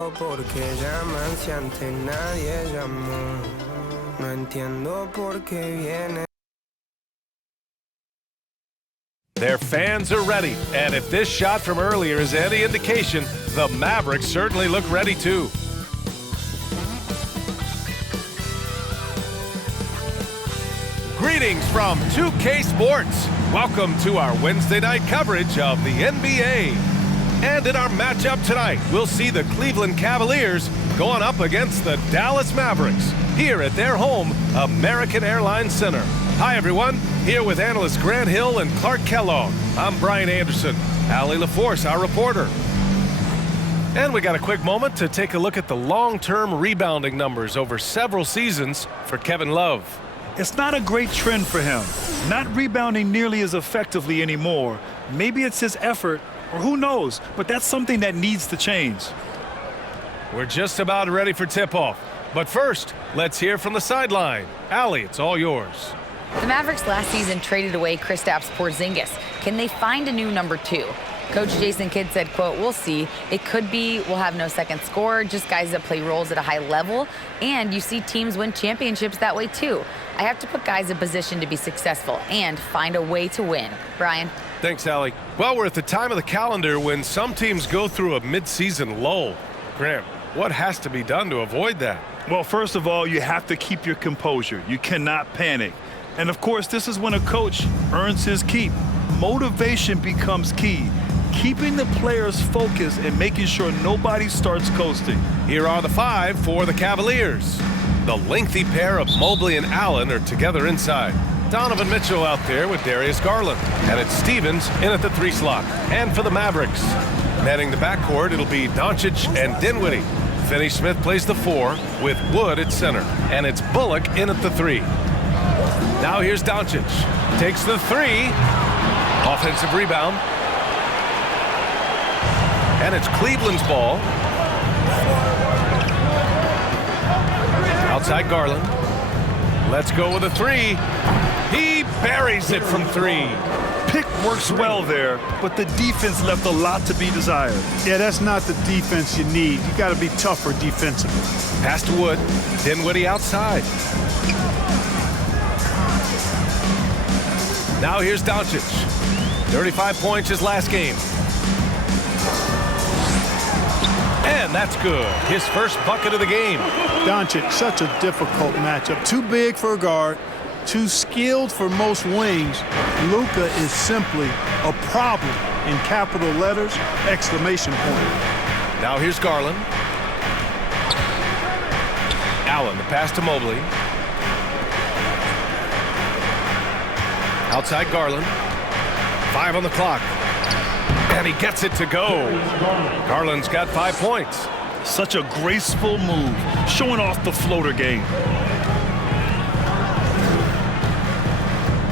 Porque llaman si antes nadie llamó. No entiendo por qué viene. Their fans are ready, and if this shot from earlier is any indication, the Mavericks certainly look ready too. Greetings from 2K Sports. Welcome to our Wednesday night coverage of the NBA. And in our matchup tonight, we'll see the Cleveland Cavaliers going up against the Dallas Mavericks here at their home, American Airlines Center. Hi, everyone. Here with analysts Grant Hill and Clark Kellogg. I'm Brian Anderson. Allie LaForce, our reporter. And we got a quick moment to take a look at the long-term rebounding numbers over several seasons for Kevin Love. It's not a great trend for him. Not rebounding nearly as effectively anymore. Maybe it's his effort, or who knows, but that's something that needs to change. We're just about ready for tip-off. But first, let's hear from the sideline. Allie, it's all yours. The Mavericks last season traded away Kristaps Porzingis. Can they find a new number two? Coach Jason Kidd said, quote, "We'll see. It could be we'll have no second scorer, just guys that play roles at a high level. And you see teams win championships that way, too. I have to put guys in position to be successful and find a way to win." Brian? Thanks, Allie. Well, we're at the time of the calendar when some teams go through a mid-season lull. Graham, what has to be done to avoid that? Well, first of all, you have to keep your composure. You cannot panic. And, of course, this is when a coach earns his keep. Motivation becomes key. Keeping the players focused and making sure nobody starts coasting. Here are the five for the Cavaliers. The lengthy pair of Mobley and Allen are together inside. Donovan Mitchell out there with Darius Garland. And it's Stevens in at the 3 slot. And for the Mavericks, manning the backcourt, it'll be Doncic and Dinwiddie. Finney-Smith plays the 4 with Wood at center. And it's Bullock in at the 3. Now here's Doncic. Takes the 3. Offensive rebound. And it's Cleveland's ball. Outside Garland. Let's go with a 3. He buries it from 3. Pick works well there, but the defense left a lot to be desired. Yeah, that's not the defense you need. You got to be tougher defensively. Pass to Wood. Dinwiddie outside. Now here's Doncic. 35 points his last game. And that's good. His first bucket of the game. Doncic, such a difficult matchup. Too big for a guard, too skilled for most wings. Luka is simply a problem in capital letters, exclamation point. Now here's Garland. Allen, the pass to Mobley. Outside Garland. 5 on the clock. And he gets it to go. Garland's got 5 points. Such a graceful move, showing off the floater game.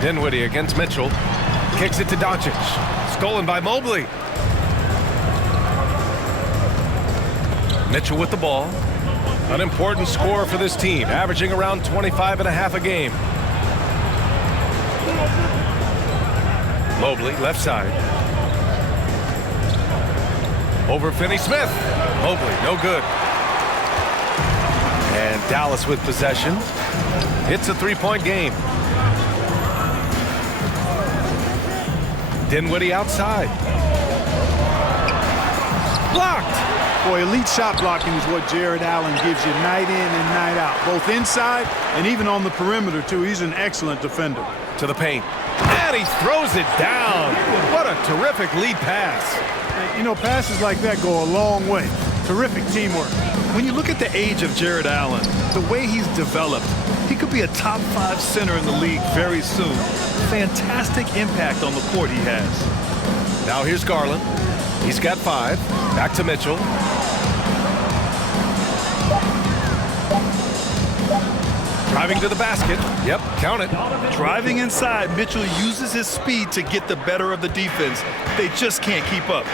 Dinwiddie against Mitchell. Kicks it to Doncic. Stolen by Mobley. Mitchell with the ball. An important score for this team, averaging around 25.5 a game. Mobley, left side. Over Finney-Smith. Mobley, no good. And Dallas with possession. It's a 3-point game. Dinwiddie outside. Blocked. Boy, elite shot blocking is what Jared Allen gives you night in and night out, both inside and even on the perimeter, too. He's an excellent defender. To the paint. And he throws it down. What a terrific lead pass. You know, passes like that go a long way. Terrific teamwork. When you look at the age of Jared Allen, the way he's developed, he could be a top 5 center in the league very soon. Fantastic impact on the court he has. Now here's Garland. He's got 5. Back to Mitchell. Driving to the basket. Yep, count it. Driving inside, Mitchell uses his speed to get the better of the defense. They just can't keep up.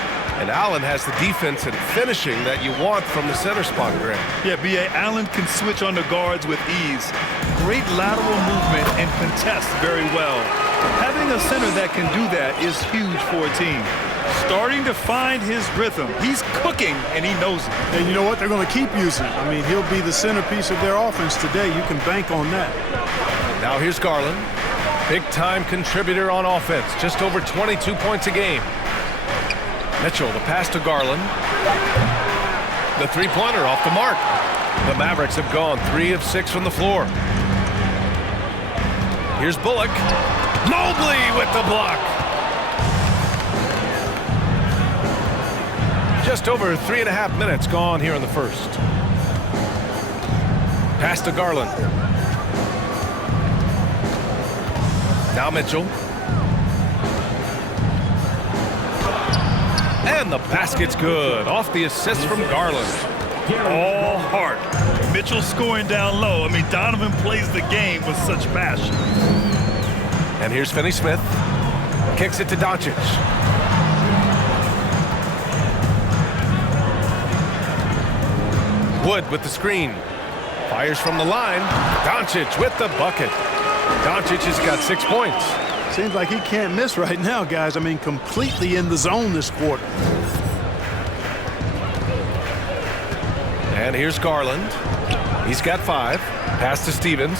And Allen has the defense and finishing that you want from the center spot, Grant. Yeah, B.A. Allen can switch on the guards with ease. Great lateral movement and contests very well. Having a center that can do that is huge for a team. Starting to find his rhythm. He's cooking, and he knows it. And you know what? They're going to keep using it. I mean, he'll be the centerpiece of their offense today. You can bank on that. Now here's Garland. Big-time contributor on offense. Just over 22 points a game. Mitchell, the pass to Garland. The three-pointer off the mark. The Mavericks have gone 3 of 6 from the floor. Here's Bullock. Mobley with the block. Just over 3.5 minutes gone here in the first. Pass to Garland. Now Mitchell. And the basket's good. Off the assist from Garland. All heart. Mitchell scoring down low. I mean, Donovan plays the game with such passion. And here's Finney-Smith. Kicks it to Doncic. Wood with the screen. Fires from the line. Doncic with the bucket. Doncic has got 6 points. Seems like he can't miss right now, guys. I mean, completely in the zone this quarter. And here's Garland. He's got 5. Pass to Stevens.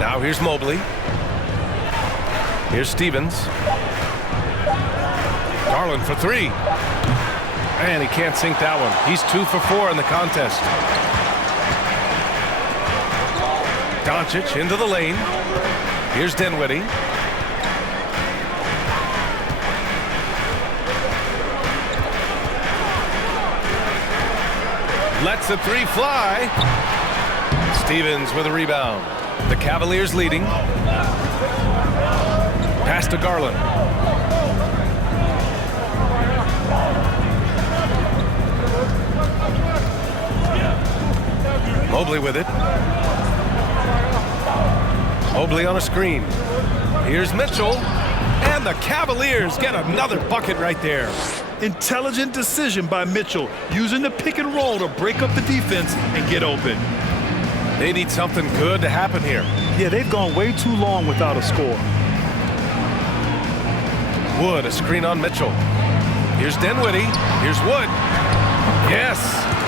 Now here's Mobley. Here's Stevens. Garland for 3. And he can't sink that one. He's 2 for 4 in the contest. Doncic into the lane. Here's Dinwiddie. Lets the 3 fly. Stevens with a rebound. The Cavaliers leading. Pass to Garland. Mobley with it. Mobley on a screen. Here's Mitchell. And the Cavaliers get another bucket right there. Intelligent decision by Mitchell, using the pick and roll to break up the defense and get open. They need something good to happen here. Yeah, they've gone way too long without a score. Wood, a screen on Mitchell. Here's Dinwiddie. Here's Wood. Yes,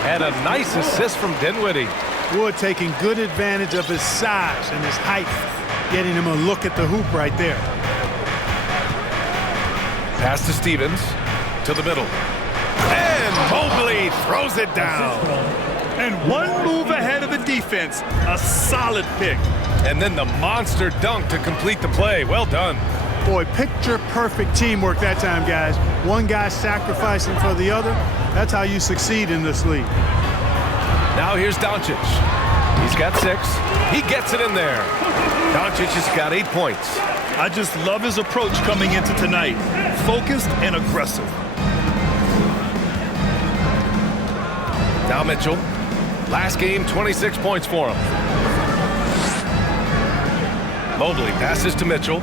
and a nice assist from Dinwiddie. Wood taking good advantage of his size and his height, getting him a look at the hoop right there. Pass to Stevens, to the middle. And Mobley throws it down. And one move ahead of the defense. A solid pick. And then the monster dunk to complete the play. Well done. Boy, picture-perfect teamwork that time, guys. One guy sacrificing for the other. That's how you succeed in this league. Now here's Doncic. He's got 6. He gets it in there. Doncic has got 8 points. I just love his approach coming into tonight. Focused and aggressive. Now Mitchell. Last game, 26 points for him. Mobley passes to Mitchell.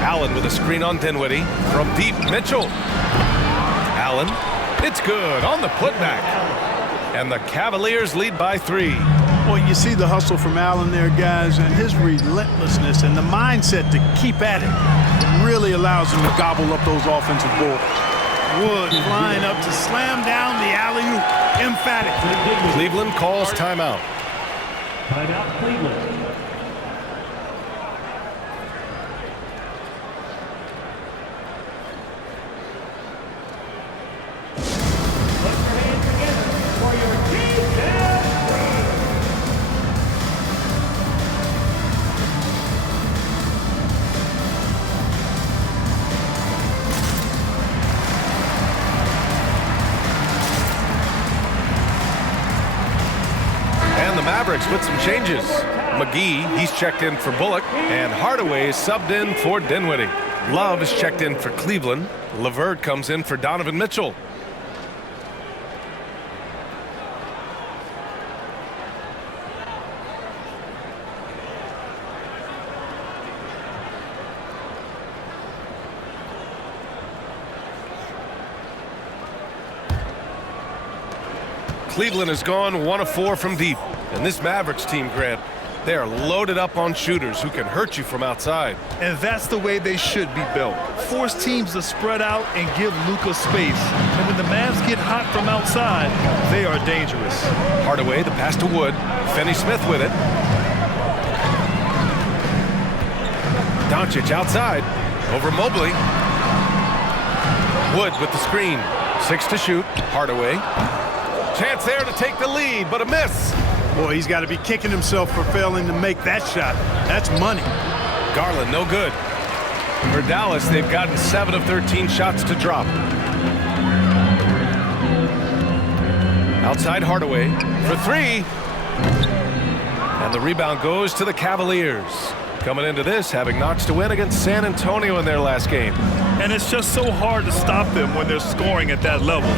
Allen with a screen on Dinwiddie. From deep, Mitchell. Allen. It's good on the putback. And the Cavaliers lead by 3. Well, you see the hustle from Allen there, guys, and his relentlessness and the mindset to keep at it. It really allows him to gobble up those offensive boards. Wood flying up to slam down the alley-oop. Emphatic. Cleveland calls timeout. Timeout, Cleveland. Mavericks with some changes. McGee, he's checked in for Bullock, and Hardaway is subbed in for Dinwiddie. Love is checked in for Cleveland. LeVert comes in for Donovan Mitchell. Cleveland has gone 1 of 4 from deep. And this Mavericks team, Grant, they are loaded up on shooters who can hurt you from outside. And that's the way they should be built. Force teams to spread out and give Luka space. And when the Mavs get hot from outside, they are dangerous. Hardaway, the pass to Wood. Finney-Smith with it. Doncic outside. Over Mobley. Wood with the screen. 6 to shoot. Hardaway. Chance there to take the lead, but a miss. Boy, he's got to be kicking himself for failing to make that shot. That's money. Garland, no good. For Dallas, they've gotten 7 of 13 shots to drop. Outside Hardaway for 3. And the rebound goes to the Cavaliers. Coming into this, having notched a win against San Antonio in their last game. And it's just so hard to stop them when they're scoring at that level.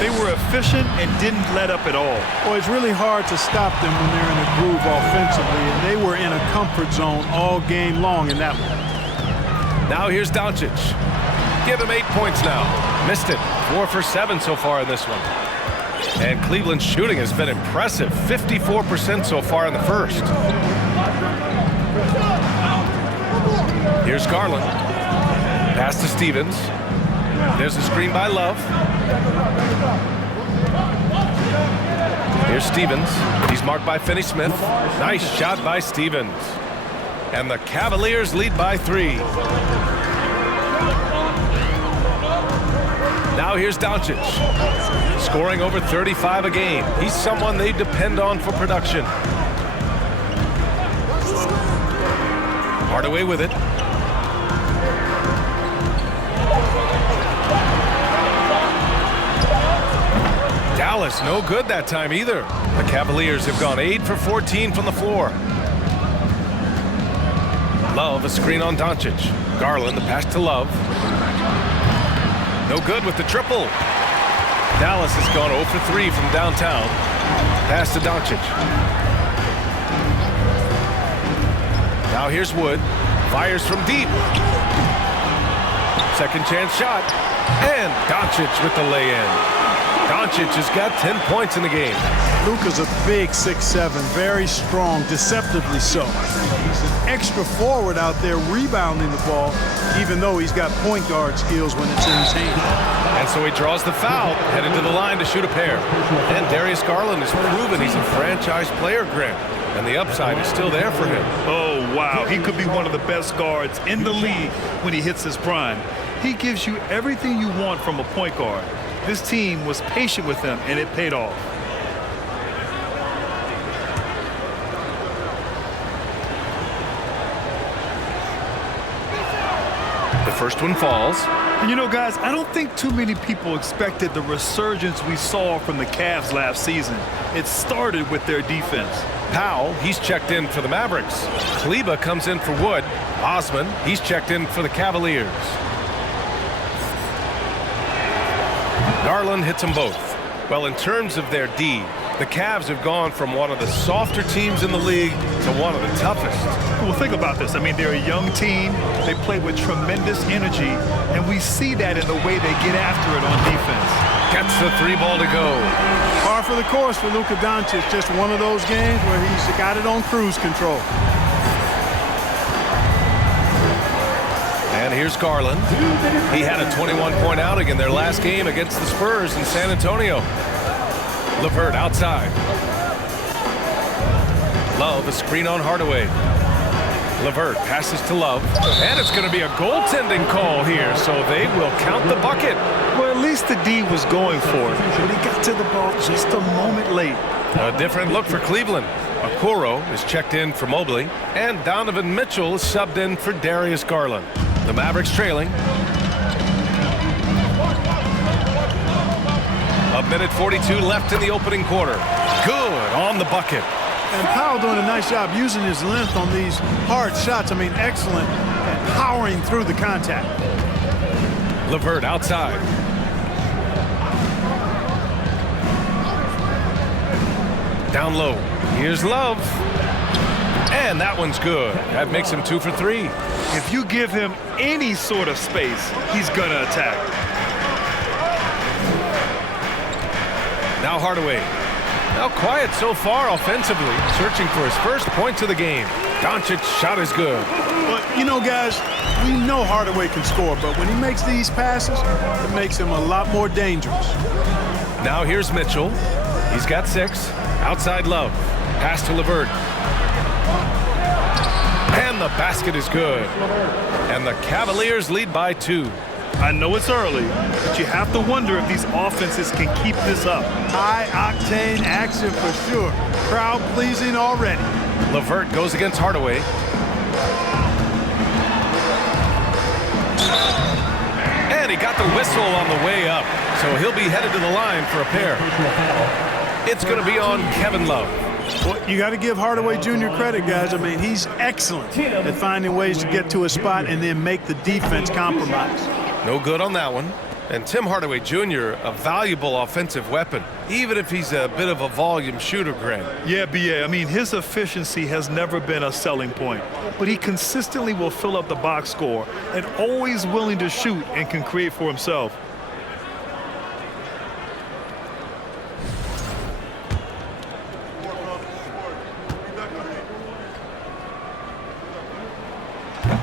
They were efficient and didn't let up at all. Well, it's really hard to stop them when they're in a groove offensively, and they were in a comfort zone all game long in that one. Now here's Doncic. Give him 8 points now. Missed it. 4 for 7 so far in this one. And Cleveland's shooting has been impressive. 54% so far in the first. Here's Garland. Pass to Stevens. There's a screen by Love. Here's Stevens. He's marked by Finney-Smith. Nice shot by Stevens. And the Cavaliers lead by 3. Now here's Doncic. Scoring over 35 a game. He's someone they depend on for production. Hardaway with it. Dallas no good that time either. The Cavaliers have gone 8 for 14 from the floor. Love, a screen on Doncic. Garland, the pass to Love. No good with the triple. Dallas has gone 0 for 3 from downtown. Pass to Doncic. Now here's Wood. Fires from deep. Second chance shot. And Doncic with the lay-in. Doncic has got 10 points in the game. Luka's a big 6'7", very strong, deceptively so. He's an extra forward out there rebounding the ball, even though he's got point guard skills when it's in his hand. And so he draws the foul, headed to the line to shoot a pair. And Darius Garland has proven he's a franchise player, Grant. And the upside is still there for him. Oh, wow. He could be one of the best guards in the league when he hits his prime. He gives you everything you want from a point guard. This team was patient with him, and it paid off. The first one falls. And you know, guys, I don't think too many people expected the resurgence we saw from the Cavs last season. It started with their defense. Powell, he's checked in for the Mavericks. Kleba comes in for Wood. Osman, he's checked in for the Cavaliers. Garland hits them both. Well, in terms of their D, the Cavs have gone from one of the softer teams in the league to one of the toughest. Well, think about this. I mean, they're a young team. They play with tremendous energy, and we see that in the way they get after it on defense. Gets the 3 ball to go. Par for the course for Luka Doncic. Just one of those games where he's got it on cruise control. And here's Garland. He had a 21-point outing in their last game against the Spurs in San Antonio. LeVert outside. Love, a screen on Hardaway. LeVert passes to Love. And it's going to be a goaltending call here, so they will count the bucket. Well, at least the D was going for it, but he got to the ball just a moment late. A different look for Cleveland. Okoro is checked in for Mobley, and Donovan Mitchell is subbed in for Darius Garland. The Mavericks trailing. A minute 42 left in the opening quarter. Good on the bucket. And Powell doing a nice job using his length on these hard shots. I mean, excellent at powering through the contact. LeVert outside. Down low. Here's Love. And that one's good. That makes him 2 for 3. If you give him any sort of space, he's going to attack. Now Hardaway. Now quiet so far offensively, searching for his first points of the game. Doncic's shot is good. But, you know, guys, we know Hardaway can score, but when he makes these passes, it makes him a lot more dangerous. Now here's Mitchell. He's got 6. Outside Love. Pass to LeVert. And the basket is good. And the Cavaliers lead by 2. I know it's early, but you have to wonder if these offenses can keep this up. High-octane action for sure. Crowd-pleasing already. LeVert goes against Hardaway. And he got the whistle on the way up, so he'll be headed to the line for a pair. It's going to be on Kevin Love. Well, you got to give Hardaway Jr. credit, guys. I mean, he's excellent at finding ways to get to a spot and then make the defense compromise. No good on that one. And Tim Hardaway Jr., a valuable offensive weapon, even if he's a bit of a volume shooter, Grant. Yeah, B.A. I mean, his efficiency has never been a selling point, but he consistently will fill up the box score and always willing to shoot and can create for himself.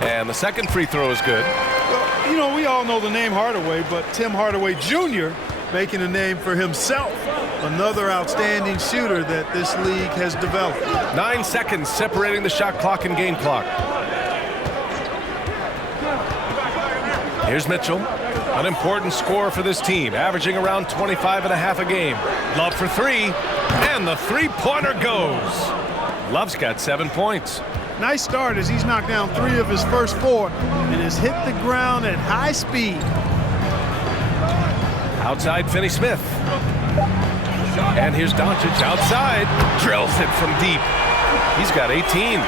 And the second free throw is good. Well, you know, we all know the name Hardaway, but Tim Hardaway Jr. making a name for himself. Another outstanding shooter that this league has developed. 9 seconds separating the shot clock and game clock. Here's Mitchell, an important scorer for this team, averaging around 25.5 a game. Love for 3, and the three-pointer goes. Love's got 7 points. Nice start as he's knocked down 3 of his first 4 and has hit the ground at high speed. Outside Finney-Smith. And here's Doncic outside. Drills it from deep. He's got 18.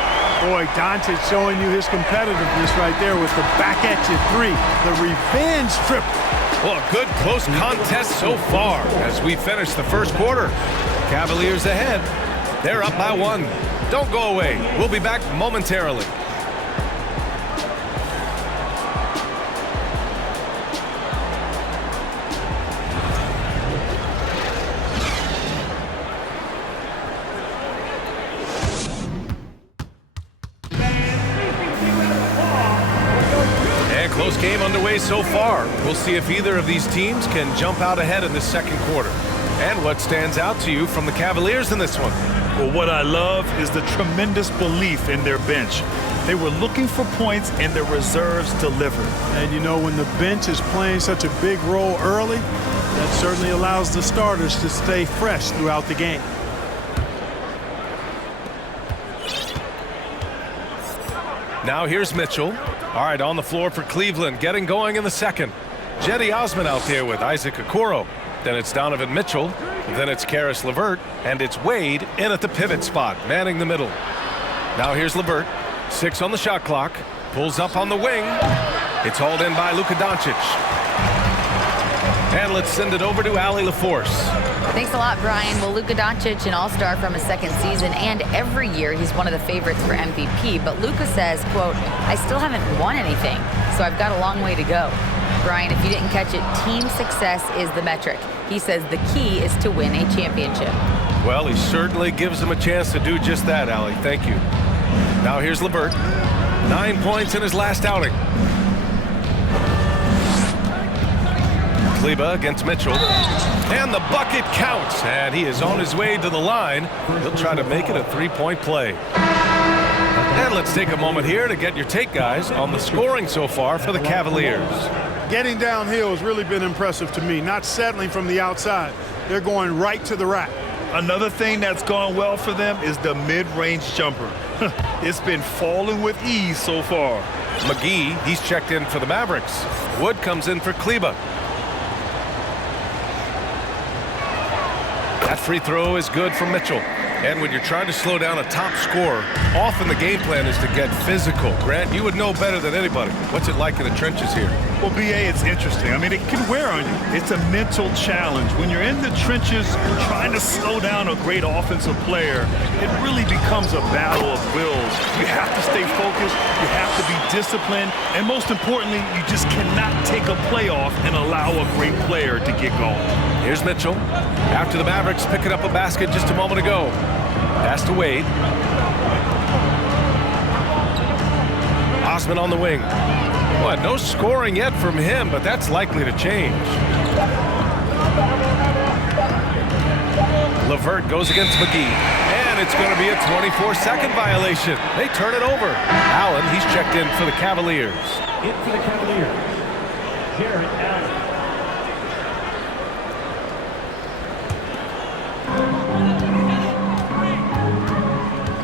Boy, Doncic showing you his competitiveness right there with the back-at-you 3. The revenge triple. Well, a good close contest so far as we finish the first quarter. Cavaliers ahead. They're up by 1. Don't go away. We'll be back momentarily. And close game underway so far. We'll see if either of these teams can jump out ahead in the second quarter. And what stands out to you from the Cavaliers in this one? Well, what I love is the tremendous belief in their bench. They were looking for points, and their reserves delivered. And you know, when the bench is playing such a big role early, that certainly allows the starters to stay fresh throughout the game. Now here's Mitchell. All right, on the floor for Cleveland, getting going in the second. Jetty Osman out there with Isaac Okoro. Then it's Donovan Mitchell. Then it's Karis LeVert. And it's Wade in at the pivot spot, manning the middle. Now here's LeVert. 6 on the shot clock. Pulls up on the wing. It's hauled in by Luka Doncic. And let's send it over to Allie LaForce. Thanks a lot, Brian. Well, Luka Doncic, an all-star from his second season, and every year he's one of the favorites for MVP. But Luka says, quote, I still haven't won anything, so I've got a long way to go. Brian, if you didn't catch it, team success is the metric. He says the key is to win a championship. Well, he certainly gives them a chance to do just that, Allie. Thank you. Now here's LeVert. 9 points in his last outing. Kleber against Mitchell. And the bucket counts. And he is on his way to the line. He'll try to make it a three-point play. And let's take a moment here to get your take, guys, on the scoring so far for the Cavaliers. Getting downhill has really been impressive to me, not settling from the outside. They're going right to the rack. Another thing that's gone well for them is the mid-range jumper. It's been falling with ease so far. McGee, he's checked in for the Mavericks. Wood comes in for Kleber. That free throw is good from Mitchell. And when you're trying to slow down a top scorer, often the game plan is to get physical. Grant, you would know better than anybody. What's it like in the trenches here? Well, B.A., it's interesting. I mean, it can wear on you. It's a mental challenge. When you're in the trenches trying to slow down a great offensive player, it really becomes a battle of wills. You have to stay focused. You have to be disciplined. And most importantly, you just cannot take a play off and allow a great player to get going. Here's Mitchell. After the Mavericks picking up a basket just a moment ago. Pass to Wade. Osman on the wing. Boy, no scoring yet from him, but that's likely to change. LeVert goes against McGee, and it's going to be a 24-second violation. They turn it over. Allen, he's checked in for the Cavaliers. In for the Cavaliers, Jarrett Allen.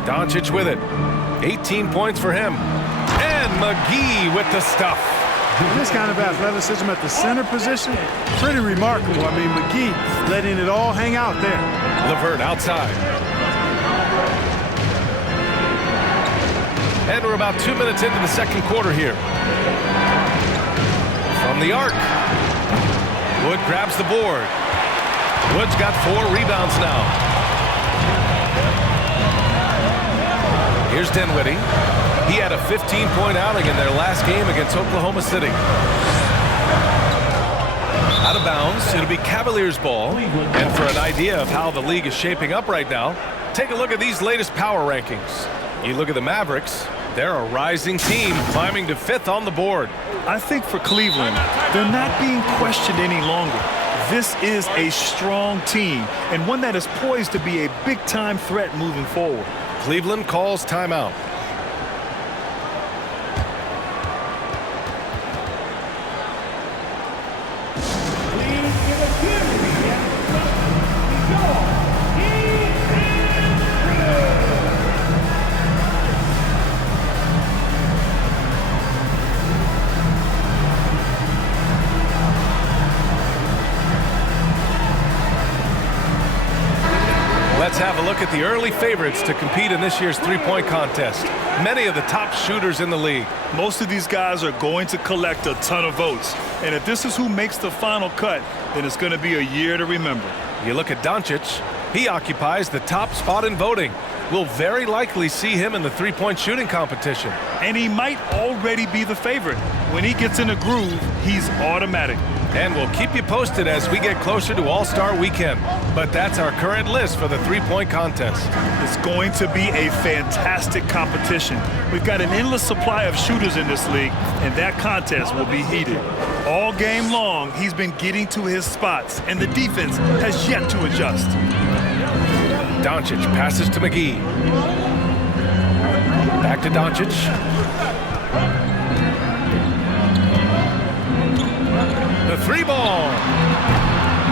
Doncic with it. 18 points for him. And McGee with the stuff. This kind of athleticism at the center position, pretty remarkable. I mean, McGee letting it all hang out there. LeVert outside. And we're about 2 minutes into the second quarter here. From the arc. Wood grabs the board. Wood's got 4 rebounds now. Here's Dinwiddie. He had a 15-point outing in their last game against Oklahoma City. Out of bounds, it'll be Cavaliers ball. And for an idea of how the league is shaping up right now, take a look at these latest power rankings. You look at the Mavericks, they're a rising team climbing to 5th on the board. I think for Cleveland, they're not being questioned any longer. This is a strong team and one that is poised to be a big-time threat moving forward. Cleveland calls timeout. Let's have a look at the early favorites to compete in this year's three-point contest. Many of the top shooters in the league. Most of these guys are going to collect a ton of votes. And if this is who makes the final cut, then it's going to be a year to remember. You look at Doncic. He occupies the top spot in voting. We'll very likely see him in the three-point shooting competition. And he might already be the favorite. When he gets in a groove, he's automatic. And we'll keep you posted as we get closer to All-Star Weekend. But that's our current list for the three-point contest. It's going to be a fantastic competition. We've got an endless supply of shooters in this league, and that contest will be heated. All game long, he's been getting to his spots, and the defense has yet to adjust. Doncic passes to McGee. Back to Doncic. The three ball.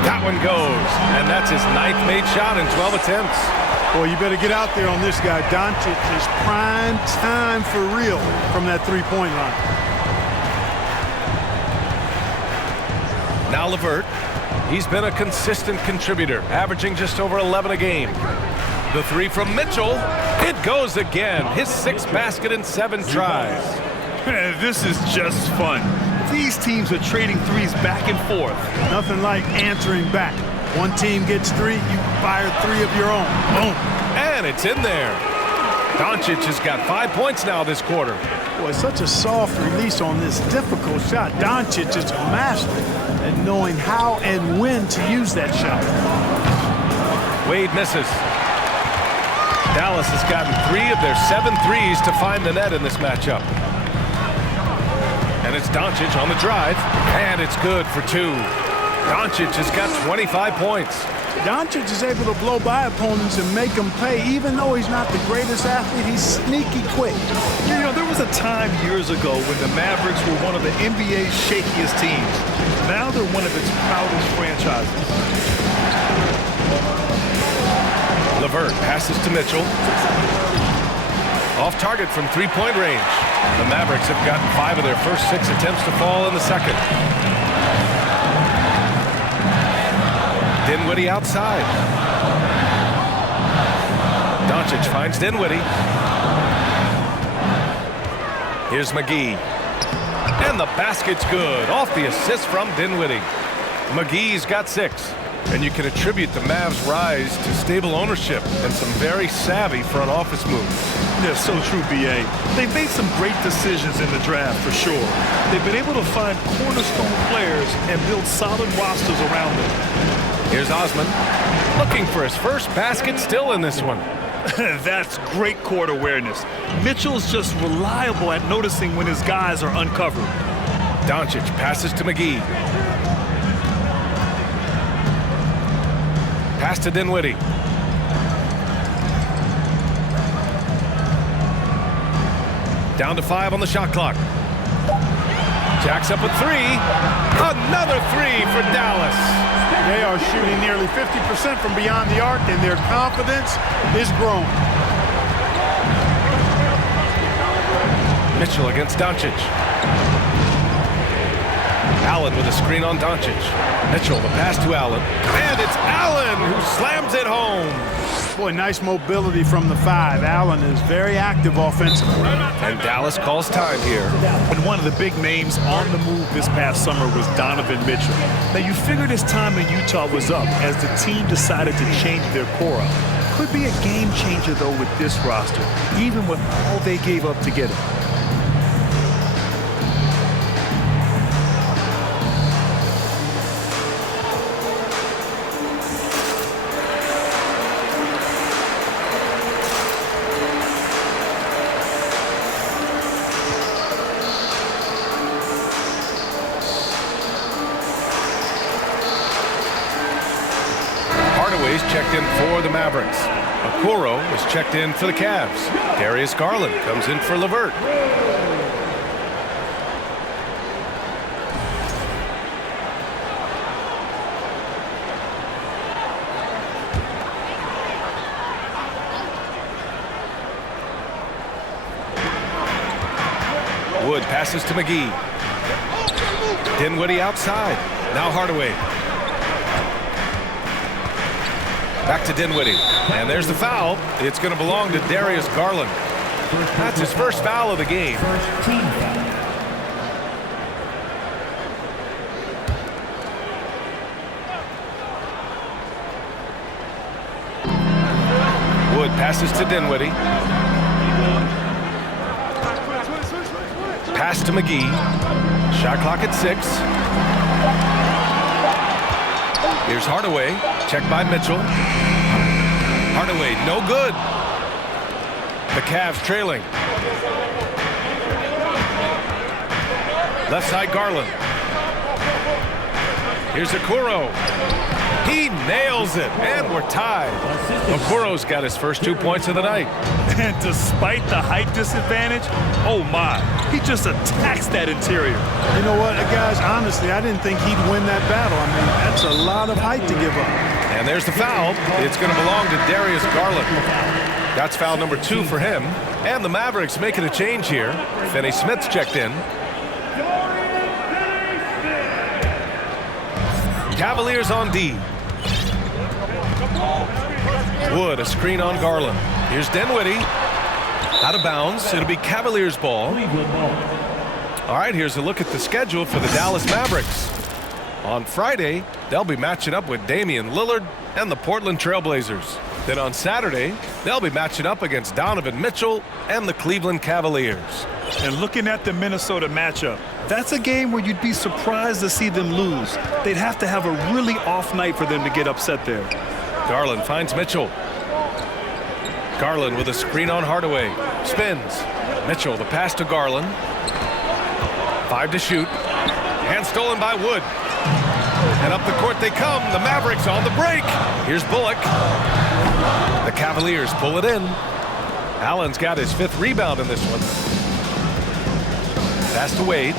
That one goes. And that's his 9th made shot in 12 attempts. Boy, you better get out there on this guy. Doncic is prime time for real from that three-point line. Now LeVert. He's been a consistent contributor, averaging just over 11 a game. The three from Mitchell. It goes again. His 6th basket in 7 tries. This is just fun. These teams are trading threes back and forth. Nothing like answering back. One team gets 3, you fire 3 of your own. Boom. And it's in there. Doncic has got 5 points now this quarter. Boy, such a soft release on this difficult shot. Doncic is a master at knowing how and when to use that shot. Wade misses. Dallas has gotten 3 of their 7 threes to find the net in this matchup. And it's Doncic on the drive, and it's good for 2. Doncic has got 25 points. Doncic is able to blow by opponents and make them pay. Even though he's not the greatest athlete, he's sneaky quick. You know, there was a time years ago when the Mavericks were one of the NBA's shakiest teams. Now they're one of its proudest franchises. LeVert passes to Mitchell. Off target from three-point range. The Mavericks have gotten 5 of their first 6 attempts to fall in the second. Dinwiddie outside. Doncic finds Dinwiddie. Here's McGee. And the basket's good, off the assist from Dinwiddie. McGee's got 6. And you can attribute the Mavs' rise to stable ownership and some very savvy front office moves. Yeah, so true, B.A. They've made some great decisions in the draft, for sure. They've been able to find cornerstone players and build solid rosters around them. Here's Osman, looking for his first basket, still in this one. That's great court awareness. Mitchell's just reliable at noticing when his guys are uncovered. Doncic passes to McGee. Pass to Dinwiddie. Down to 5 on the shot clock. Jacks up with 3. Another 3 for Dallas. They are shooting nearly 50% from beyond the arc, and their confidence is growing. Mitchell against Doncic. Allen with a screen on Doncic. Mitchell, the pass to Allen. And it's Allen who slams it home. Boy, nice mobility from the 5. Allen is very active offensively. And Dallas calls time here. And one of the big names on the move this past summer was Donovan Mitchell. Now, you figured his time in Utah was up as the team decided to change their core up. Could be a game changer, though, with this roster, even with all they gave up to get him. Checked in for the Mavericks. Okoro is checked in for the Cavs. Darius Garland comes in for LeVert. Wood passes to McGee. Dinwiddie outside. Now Hardaway. Back to Dinwiddie. And there's the foul. It's going to belong to Darius Garland. That's his first foul of the game. First team foul. Wood passes to Dinwiddie. Pass to McGee. Shot clock at 6. Here's Hardaway. Checked by Mitchell. Hardaway, no good. The Cavs trailing. Left side, Garland. Here's Okoro. He nails it, and we're tied. Okoro's got his first 2 points of the night. And despite the height disadvantage, oh my, he just attacks that interior. You know what, guys, honestly, I didn't think he'd win that battle. I mean, that's a lot of height to give up. And there's the foul. It's going to belong to Darius Garland. That's foul number 2 for him. And the Mavericks making a change here. Finney Smith's checked in. Cavaliers on D. Wood, a screen on Garland. Here's Dinwiddie. Out of bounds. It'll be Cavaliers ball. All right, here's a look at the schedule for the Dallas Mavericks. On Friday, they'll be matching up with Damian Lillard and the Portland Trailblazers. Then on Saturday, they'll be matching up against Donovan Mitchell and the Cleveland Cavaliers. And looking at the Minnesota matchup, that's a game where you'd be surprised to see them lose. They'd have to have a really off night for them to get upset there. Garland finds Mitchell. Garland with a screen on Hardaway. Spins. Mitchell, the pass to Garland. 5 to shoot. Hand stolen by Wood. And up the court they come. The Mavericks on the break. Here's Bullock. The Cavaliers pull it in. Allen's got his 5th rebound in this one. Pass to Wade.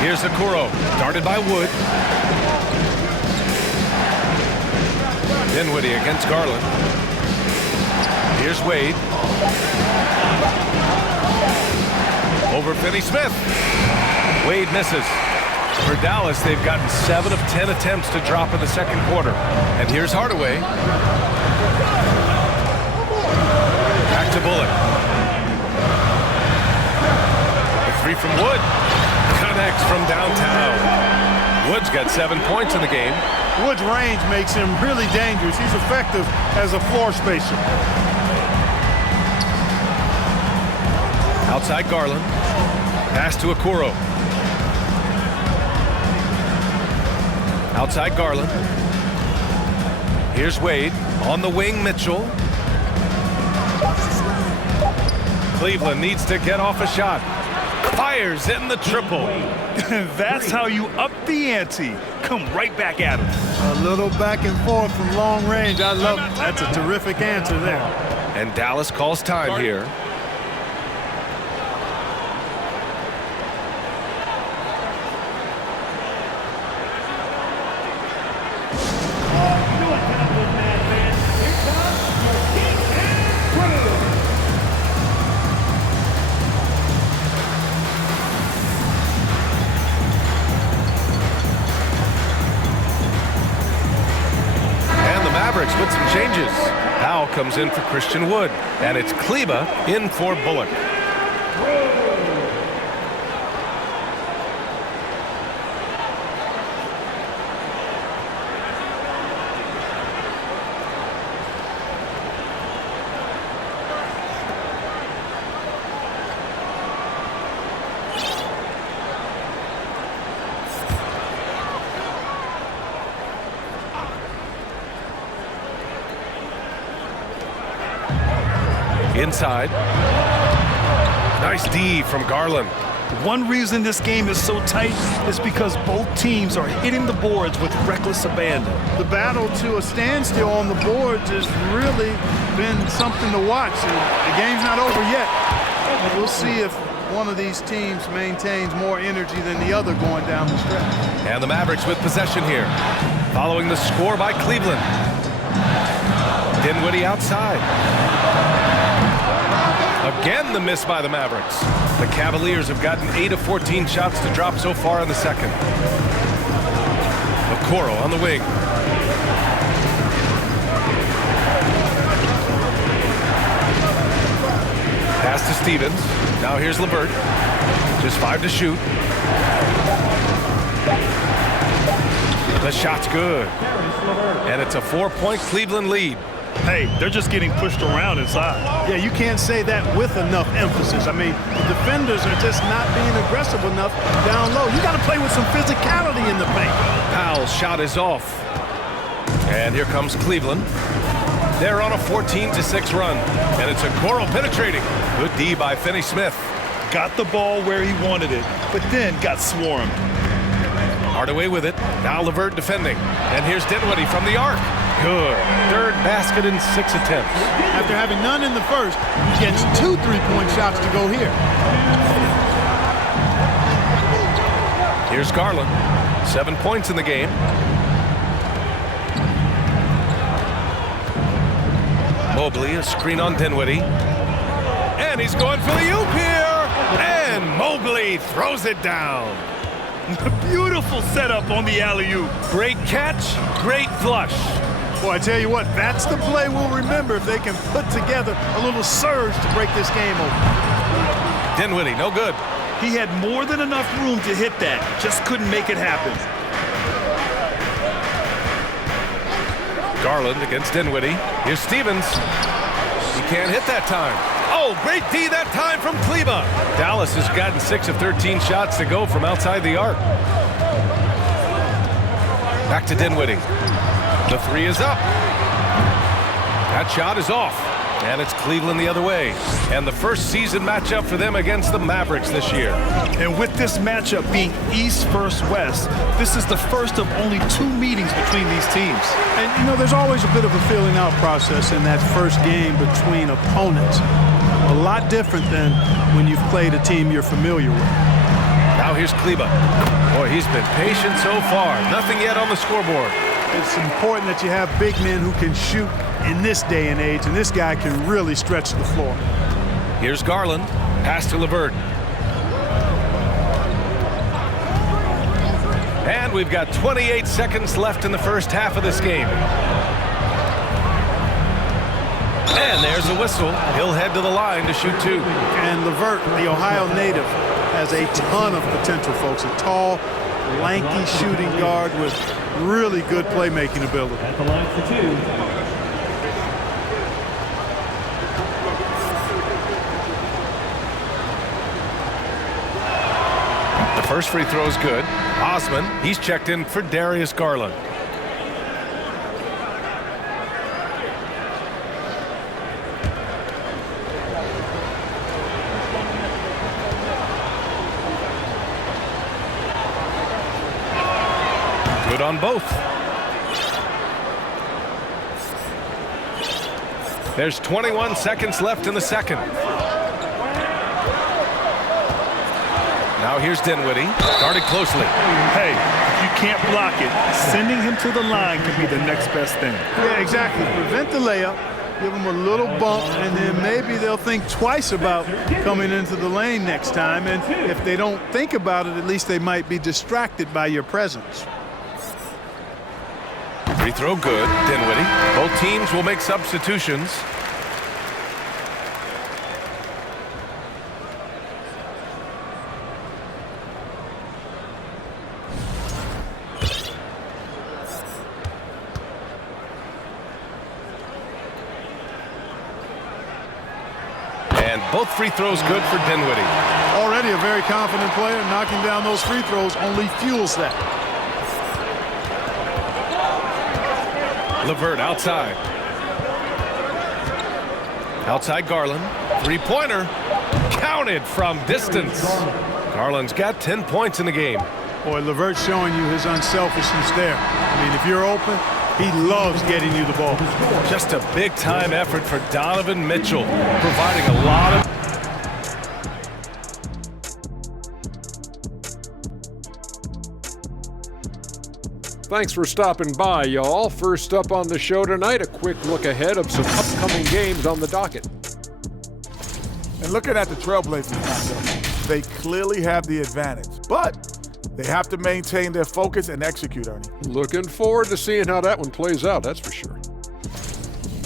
Here's Okoro. Darted by Wood. Dinwiddie against Garland. Here's Wade. Over Finney Smith. Wade misses. For Dallas, they've gotten 7 of 10 attempts to drop in the second quarter. And here's Hardaway. Back to Bullock. Three from Wood. Connects from downtown. Wood's got 7 points in the game. Wood's range makes him really dangerous. He's effective as a floor spacer. Outside Garland. Pass to Okoro. Outside Garland. Here's Wade. On the wing, Mitchell. Cleveland needs to get off a shot. Fires in the triple. That's how you up the ante. Come right back at him. A little back and forth from long range. I love it. That's a terrific answer there. And Dallas calls time here. Mavericks with some changes. Powell comes in for Christian Wood, and it's Kleba in for Bullock. Inside. Nice D from Garland. One reason this game is so tight is because both teams are hitting the boards with reckless abandon. The battle to a standstill on the boards has really been something to watch. The game's not over yet. We'll see if one of these teams maintains more energy than the other going down the stretch. And the Mavericks with possession here. Following the score by Cleveland. Dinwiddie outside. Again, the miss by the Mavericks. The Cavaliers have gotten 8 of 14 shots to drop so far in the second. Okoro on the wing. Pass to Stevens. Now here's LeVert. Just 5 to shoot. The shot's good. And it's a 4-point Cleveland lead. Hey, they're just getting pushed around inside. Yeah, you can't say that with enough emphasis. I mean, the defenders are just not being aggressive enough down low. You got to play with some physicality in the paint. Powell's shot is off. And here comes Cleveland. They're on a 14-6 run. And it's Okoro penetrating. Good D by Finney-Smith. Got the ball where he wanted it, but then got swarmed. Hardaway with it. Now LeVert defending. And here's Dinwiddie from the arc. Good. Third basket in 6 attempts. After having none in the first, he gets 2 3-point shots to go here. Here's Garland. 7 points in the game. Mobley, a screen on Dinwiddie. And he's going for the oop here. And Mobley throws it down. Beautiful setup on the alley-oop. Great catch, great flush. Boy, I tell you what, that's the play we'll remember if they can put together a little surge to break this game open. Dinwiddie, no good. He had more than enough room to hit that, just couldn't make it happen. Garland against Dinwiddie. Here's Stevens. He can't hit that time. Oh, great D that time from Kleba. Dallas has gotten 6 of 13 shots to go from outside the arc. Back to Dinwiddie. The 3 is up. That shot is off. And it's Cleveland the other way. And the first season matchup for them against the Mavericks this year. And with this matchup being East versus West, this is the first of only 2 meetings between these teams. And, you know, there's always a bit of a filling out process in that first game between opponents. A lot different than when you've played a team you're familiar with. Now here's Kleba. Boy, he's been patient so far. Nothing yet on the scoreboard. It's important that you have big men who can shoot in this day and age, and this guy can really stretch the floor. Here's Garland. Pass to LeVert. And we've got 28 seconds left in the first half of this game. And there's a whistle. He'll head to the line to shoot 2. And LeVert, the Ohio native, has a ton of potential, folks. A tall, lanky shooting guard with really good playmaking ability. At the line for two. The first free throw is good. Osman, he's checked in for Darius Garland. Good on both. There's 21 seconds left in the second. Now here's Dinwiddie, guarded closely. Hey, if you can't block it, sending him to the line can be the next best thing. Yeah, exactly. Prevent the layup, give them a little bump, and then maybe they'll think twice about coming into the lane next time. And if they don't think about it, at least they might be distracted by your presence. Free throw good, Dinwiddie. Both teams will make substitutions. And both free throws good for Dinwiddie. Already a very confident player. Knocking down those free throws only fuels that. LeVert outside. Outside Garland. Three-pointer. Counted from distance. Garland's got 10 points in the game. Boy, LeVert showing you his unselfishness there. I mean, if you're open, he loves getting you the ball. Just a big-time effort for Donovan Mitchell, providing a lot of... Thanks for stopping by, y'all. First up on the show tonight, a quick look ahead of some upcoming games on the docket. And looking at the Trailblazers matchup, they clearly have the advantage, but they have to maintain their focus and execute, Ernie. Looking forward to seeing how that one plays out, that's for sure.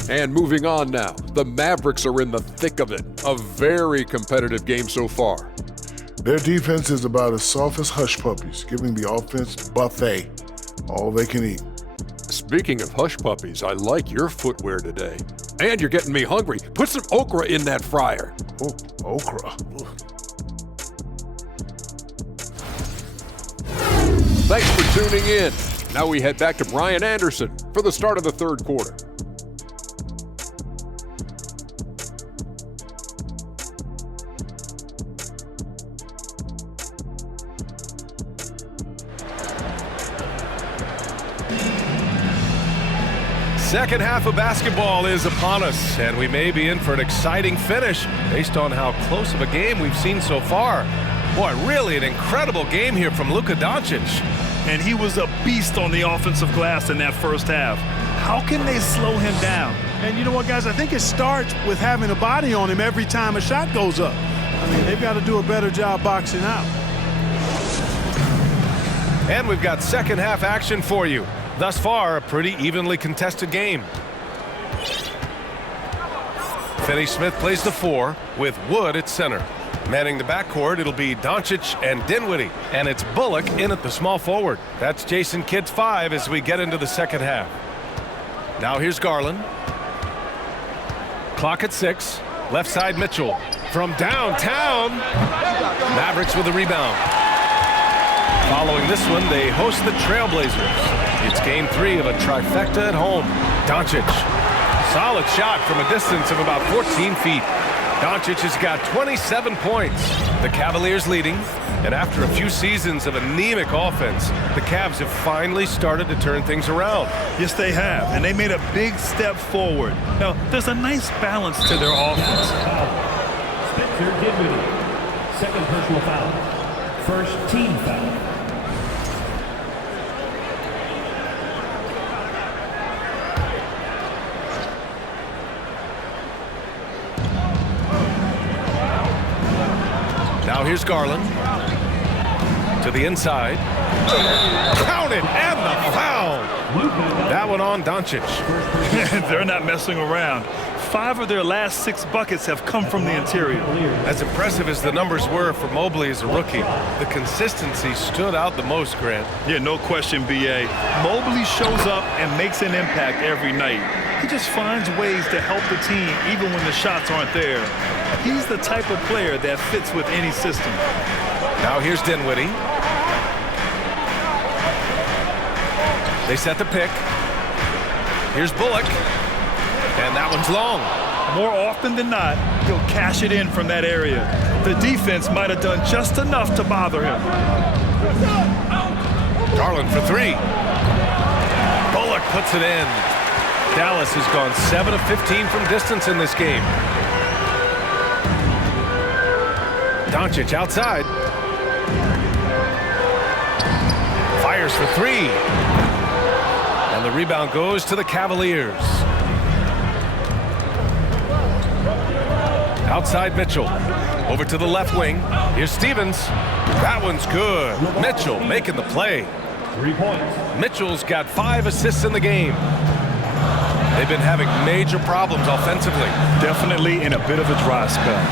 And moving on now, the Mavericks are in the thick of it. A very competitive game so far. Their defense is about as soft as hush puppies, giving the offense buffet. All they can eat. Speaking of hush puppies, I like your footwear today. And you're getting me hungry. Put some okra in that fryer. Oh, okra. Thanks for tuning in. Now we head back to Brian Anderson for the start of the third quarter. Second half of basketball is upon us, and we may be in for an exciting finish based on how close of a game we've seen so far. Boy, really an incredible game here from Luka Doncic. And he was a beast on the offensive glass in that first half. How can they slow him down? And you know what, guys? I think it starts with having a body on him every time a shot goes up. I mean, they've got to do a better job boxing out. And we've got second half action for you. Thus far, a pretty evenly contested game. Finney-Smith plays the 4 with Wood at center. Manning the backcourt, it'll be Doncic and Dinwiddie. And it's Bullock in at the small forward. That's Jason Kidd's 5 as we get into the second half. Now here's Garland. Clock at 6. Left side Mitchell. From downtown. Mavericks with a rebound. Following this one, they host the Trailblazers. It's game 3 of a trifecta at home. Doncic. Solid shot from a distance of about 14 feet. Doncic has got 27 points. The Cavaliers leading. And after a few seasons of anemic offense, the Cavs have finally started to turn things around. Yes, they have. And they made a big step forward. Now, there's a nice balance to their offense. Spencer Dinwiddie, second personal foul. First team foul. Now here's Garland. To the inside. Counted and the foul. That one on Doncic. They're not messing around. 5 of their last 6 buckets have come from the interior. As impressive as the numbers were for Mobley as a rookie, the consistency stood out the most, Grant. Yeah, no question, B.A. Mobley shows up and makes an impact every night. He just finds ways to help the team even when the shots aren't there. He's the type of player that fits with any system. Now here's Dinwiddie. They set the pick. Here's Bullock. And that one's long. More often than not, he'll cash it in from that area. The defense might have done just enough to bother him. Garland for 3. Bullock puts it in. Dallas has gone 7 of 15 from distance in this game. Doncic outside. Fires for 3. And the rebound goes to the Cavaliers. Outside Mitchell. Over to the left wing. Here's Stevens. That one's good. Mitchell making the play. 3 points. Mitchell's got 5 assists in the game. They've been having major problems offensively. Definitely in a bit of a dry spell.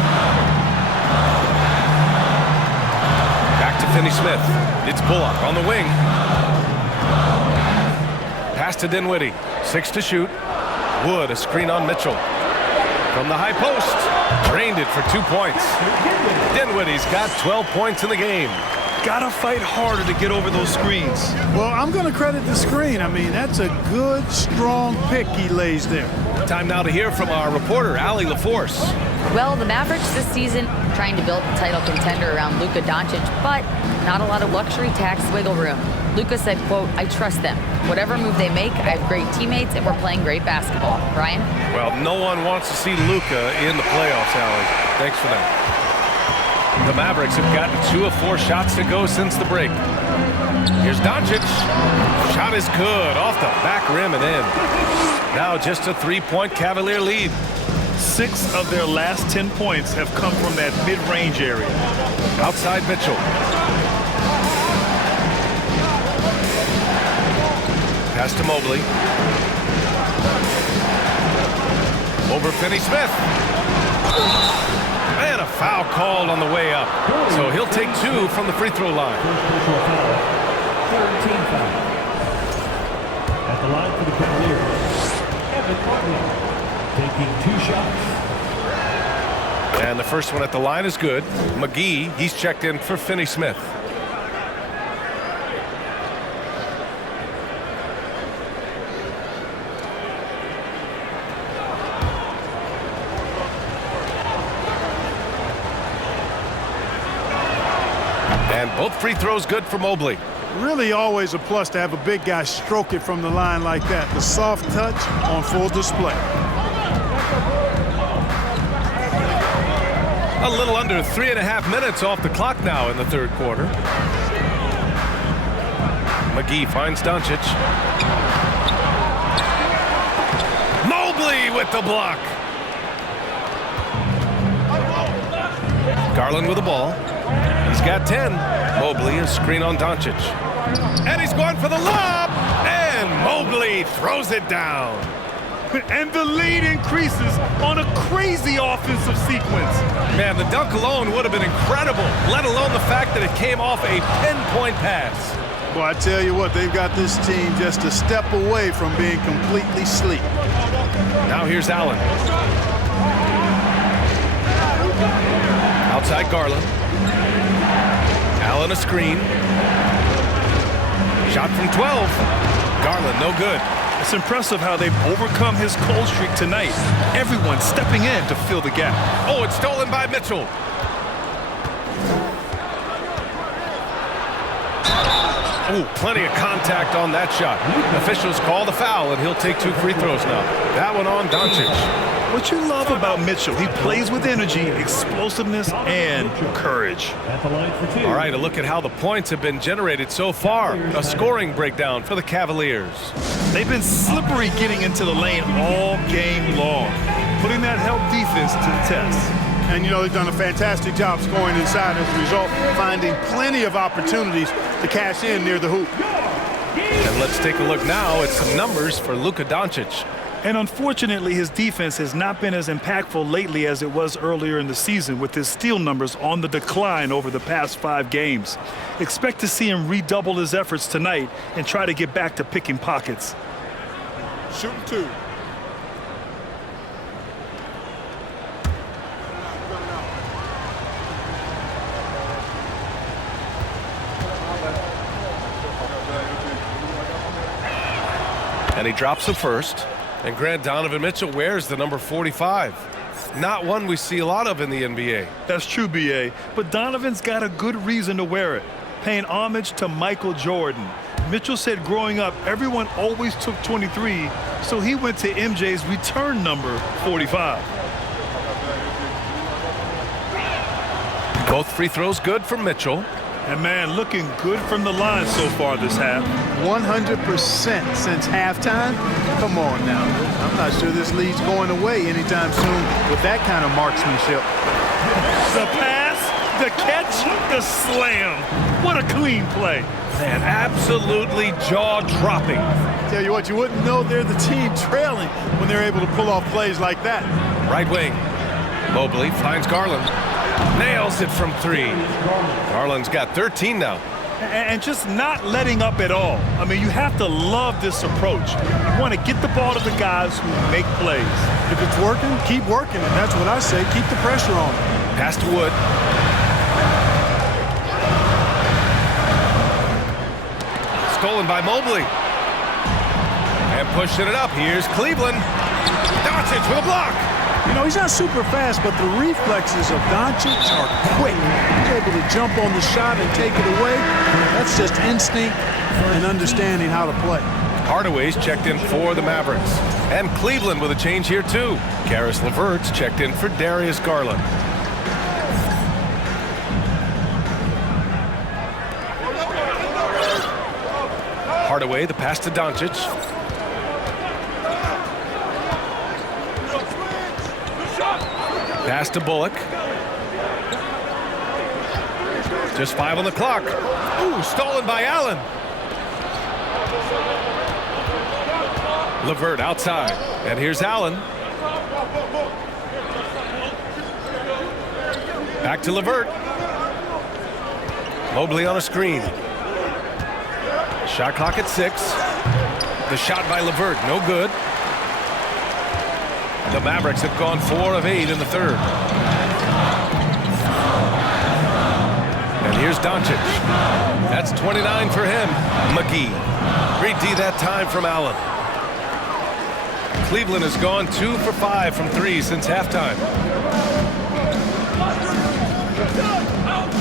Back to Finney-Smith. It's Bullock on the wing. Pass to Dinwiddie. 6 to shoot. Wood, a screen on Mitchell. From the high post. Drained it for 2 points. Dinwiddie's got 12 points in the game. Gotta fight harder to get over those screens. Well, I'm going to credit the screen. I mean, that's a good, strong pick he lays there. Time now to hear from our reporter, Allie LaForce. Well, the Mavericks this season trying to build a title contender around Luka Doncic, but not a lot of luxury tax wiggle room. Luka said, quote, "I trust them. Whatever move they make, I have great teammates and we're playing great basketball." Brian? Well, no one wants to see Luka in the playoffs, Allie. Thanks for that. The Mavericks have gotten 2 of 4 shots to go since the break. Here's Doncic. Shot is good. Off the back rim and in. Now just a 3-point Cavalier lead. 6 of their last 10 points have come from that mid-range area. Outside Mitchell. Pass to Mobley. Over Finney-Smith. And a foul called on the way up. So he'll take 2 from the free throw line. Third team foul. At the line for the Cavaliers, Evan Mobley taking 2 shots. And the first one at the line is good. McGee, he's checked in for Finney-Smith. And both free throws good for Mobley. Really always a plus to have a big guy stroke it from the line like that. The soft touch on full display. A little under 3.5 minutes off the clock now in the third quarter. McGee finds Doncic. Mobley with the block. Garland with the ball. He's got 10. Mobley, a screen on Doncic. And he's going for the lob. And Mobley throws it down. And the lead increases on a crazy offensive sequence. Man, the dunk alone would have been incredible, let alone the fact that it came off a pinpoint pass. Well, I tell you what, they've got this team just a step away from being completely asleep. Now here's Allen. Outside Garland. Allen a screen. Shot from 12. Garland no good. It's impressive how they've overcome his cold streak tonight. Everyone stepping in to fill the gap. Oh, it's stolen by Mitchell. Oh, plenty of contact on that shot. Officials call the foul, and he'll take 2 free throws now. That one on Doncic. What you love about Mitchell, he plays with energy, explosiveness, and courage. At the line for 2. All right, a look at how the points have been generated so far. A scoring breakdown for the Cavaliers. They've been slippery getting into the lane all game long, putting that help defense to the test. And, you know, they've done a fantastic job scoring inside as a result, finding plenty of opportunities to cash in near the hoop. And let's take a look now at some numbers for Luka Doncic. And unfortunately, his defense has not been as impactful lately as it was earlier in the season, with his steal numbers on the decline over the past 5 games. Expect to see him redouble his efforts tonight and try to get back to picking pockets. Shooting 2. And he drops the first. And Grant, Donovan Mitchell wears the number 45. Not one we see a lot of in the NBA. That's true, B.A., but Donovan's got a good reason to wear it, paying homage to Michael Jordan. Mitchell said growing up, everyone always took 23, so he went to MJ's return number 45. Both free throws good for Mitchell. And, man, looking good from the line so far this half. 100% since halftime. Come on now. I'm not sure this lead's going away anytime soon with that kind of marksmanship. The pass, the catch, the slam. What a clean play. Man, absolutely jaw-dropping. Tell you what, you wouldn't know they're the team trailing when they're able to pull off plays like that. Right wing. Mobley finds Garland. Nails it from 3. Garland's got 13 now. And just not letting up at all. I mean, you have to love this approach. You want to get the ball to the guys who make plays. If it's working, keep working. And that's what I say. Keep the pressure on. Pass to Wood. Stolen by Mobley. And pushing it up. Here's Cleveland. Doncic with a block. You know, he's not super fast, but the reflexes of Doncic are quick. He's able to jump on the shot and take it away. That's just instinct and understanding how to play. Hardaway's checked in for the Mavericks. And Cleveland with a change here, too. Karis LeVert's checked in for Darius Garland. Hardaway, the pass to Doncic. Pass to Bullock. Just 5 on the clock. Ooh, stolen by Allen. LeVert outside. And here's Allen. Back to LeVert. Mobley on a screen. Shot clock at 6. The shot by LeVert, no good. The Mavericks have gone 4 of 8 in the third. And here's Doncic. That's 29 for him. McGee. Great D that time from Allen. Cleveland has gone 2 for 5 from 3 since halftime.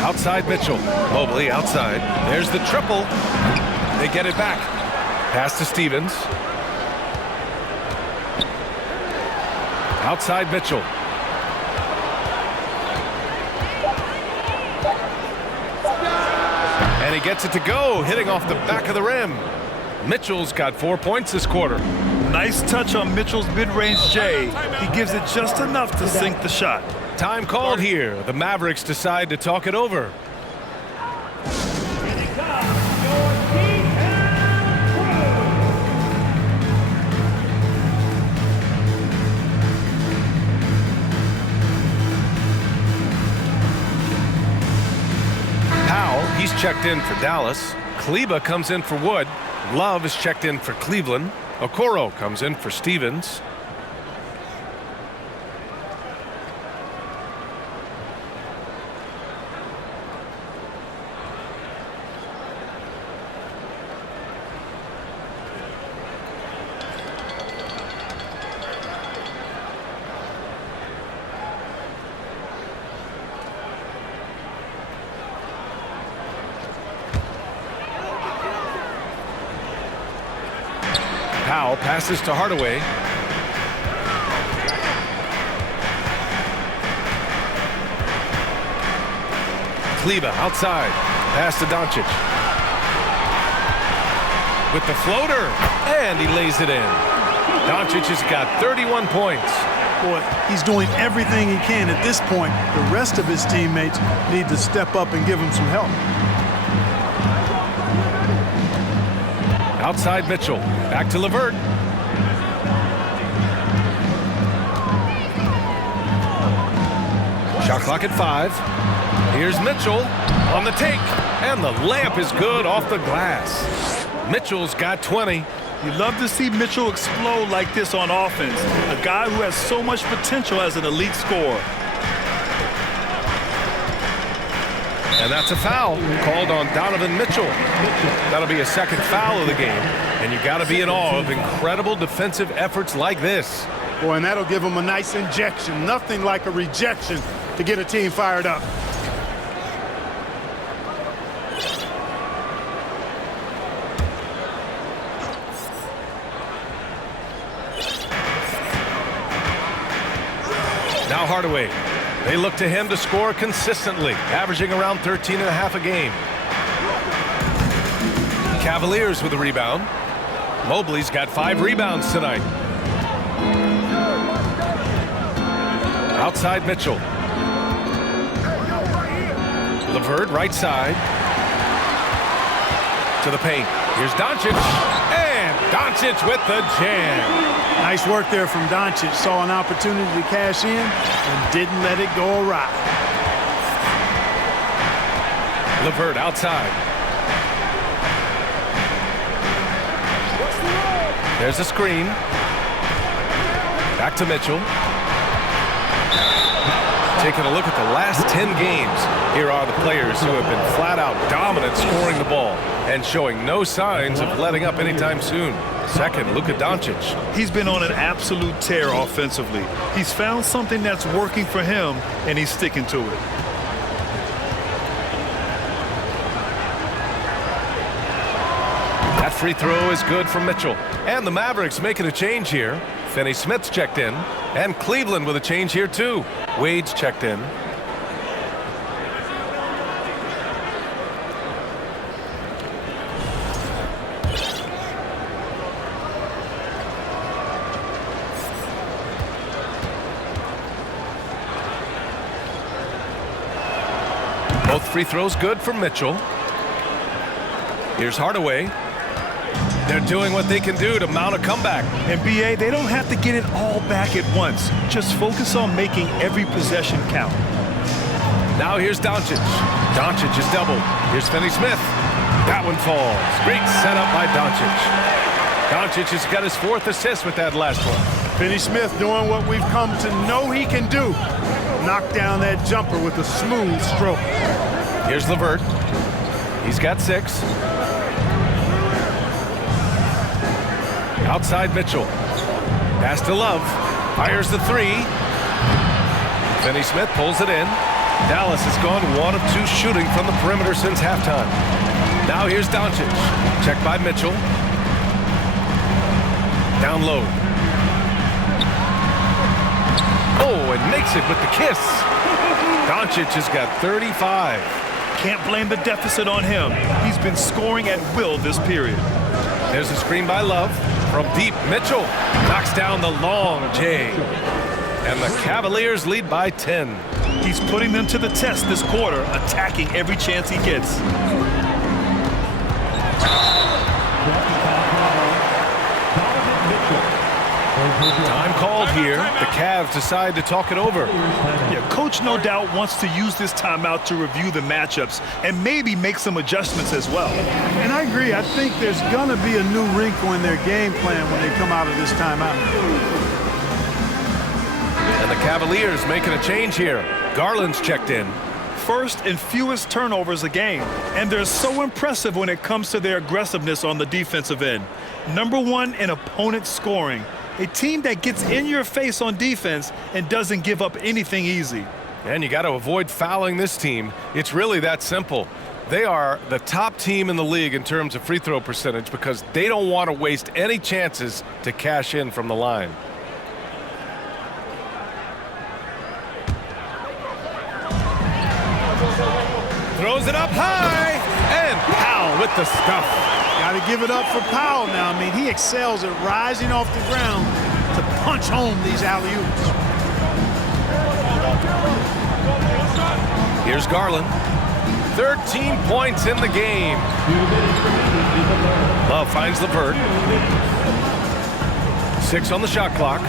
Outside Mitchell. Mobley outside. There's the triple. They get it back. Pass to Stevens. Outside Mitchell. And he gets it to go, hitting off the back of the rim. Mitchell's got 4 points this quarter. Nice touch on Mitchell's mid-range J. He gives it just enough to sink the shot. Time called here. The Mavericks decide to talk it over. He's checked in for Dallas. Kleba comes in for Wood. Love is checked in for Cleveland. Okoro comes in for Stevens. Powell passes to Hardaway. Kleba outside. Pass to Doncic. With the floater. And he lays it in. Doncic has got 31 points. Boy, he's doing everything he can at this point. The rest of his teammates need to step up and give him some help. Outside Mitchell. Back to LeVert. Shot clock at 5. Here's Mitchell on the take, and the layup is good off the glass. Mitchell's got 20. You love to see Mitchell explode like this on offense. A guy who has so much potential as an elite scorer. And that's a foul called on Donovan Mitchell. That'll be a second foul of the game. And you got to be in awe of incredible defensive efforts like this. Boy, and that'll give them a nice injection. Nothing like a rejection to get a team fired up. Now Hardaway. They look to him to score consistently, averaging around 13.5 a game. Cavaliers with a rebound. Mobley's got 5 rebounds tonight. Outside Mitchell. LeVert right side. To the paint. Here's Doncic. And Doncic with the jam. Nice work there from Doncic. Saw an opportunity to cash in and didn't let it go awry. LeVert outside. There's a screen. Back to Mitchell. Taking a look at the last 10 games. Here are the players who have been flat out dominant scoring the ball and showing no signs of letting up anytime soon. Second, Luka Doncic. He's been on an absolute tear offensively. He's found something that's working for him, and he's sticking to it. That free throw is good from Mitchell. And the Mavericks making a change here. Finney Smith's checked in. And Cleveland with a change here, too. Wade's checked in. Both free throws good for Mitchell. Here's Hardaway. They're doing what they can do to mount a comeback. And BA, they don't have to get it all back at once. Just focus on making every possession count. Now here's Doncic. Doncic is doubled. Here's Finney Smith. That one falls. Great setup by Doncic. Doncic has got his 4th assist with that last one. Finney Smith doing what we've come to know he can do. Knock down that jumper with a smooth stroke. Here's LeVert. He's got 6. Outside Mitchell. Pass to Love. Fires the 3. Finney Smith pulls it in. Dallas has gone 1 of 2 shooting from the perimeter since halftime. Now here's Doncic. Checked by Mitchell. Down low. Oh, and makes it with the kiss. Doncic has got 35. Can't blame the deficit on him. He's been scoring at will this period. There's a screen by Love. From deep, Mitchell knocks down the long J. And the Cavaliers lead by 10. He's putting them to the test this quarter, attacking every chance he gets. Time called here. The Cavs decide to talk it over. Yeah, coach no doubt wants to use this timeout to review the matchups and maybe make some adjustments as well. And I agree. I think there's going to be a new wrinkle in their game plan when they come out of this timeout. And the Cavaliers making a change here. Garland's checked in. First and fewest turnovers a game, and they're so impressive when it comes to their aggressiveness on the defensive end. Number 1 in opponent scoring. A team that gets in your face on defense and doesn't give up anything easy. And you got to avoid fouling this team. It's really that simple. They are the top team in the league in terms of free throw percentage because they don't want to waste any chances to cash in from the line. Throws it up high, and Powell with the stuff. Got to give it up for Powell now. I mean, he excels at rising off the ground to punch home these alley-oops. Here's Garland. 13 points in the game. Love finds LeVert. 6 on the shot clock.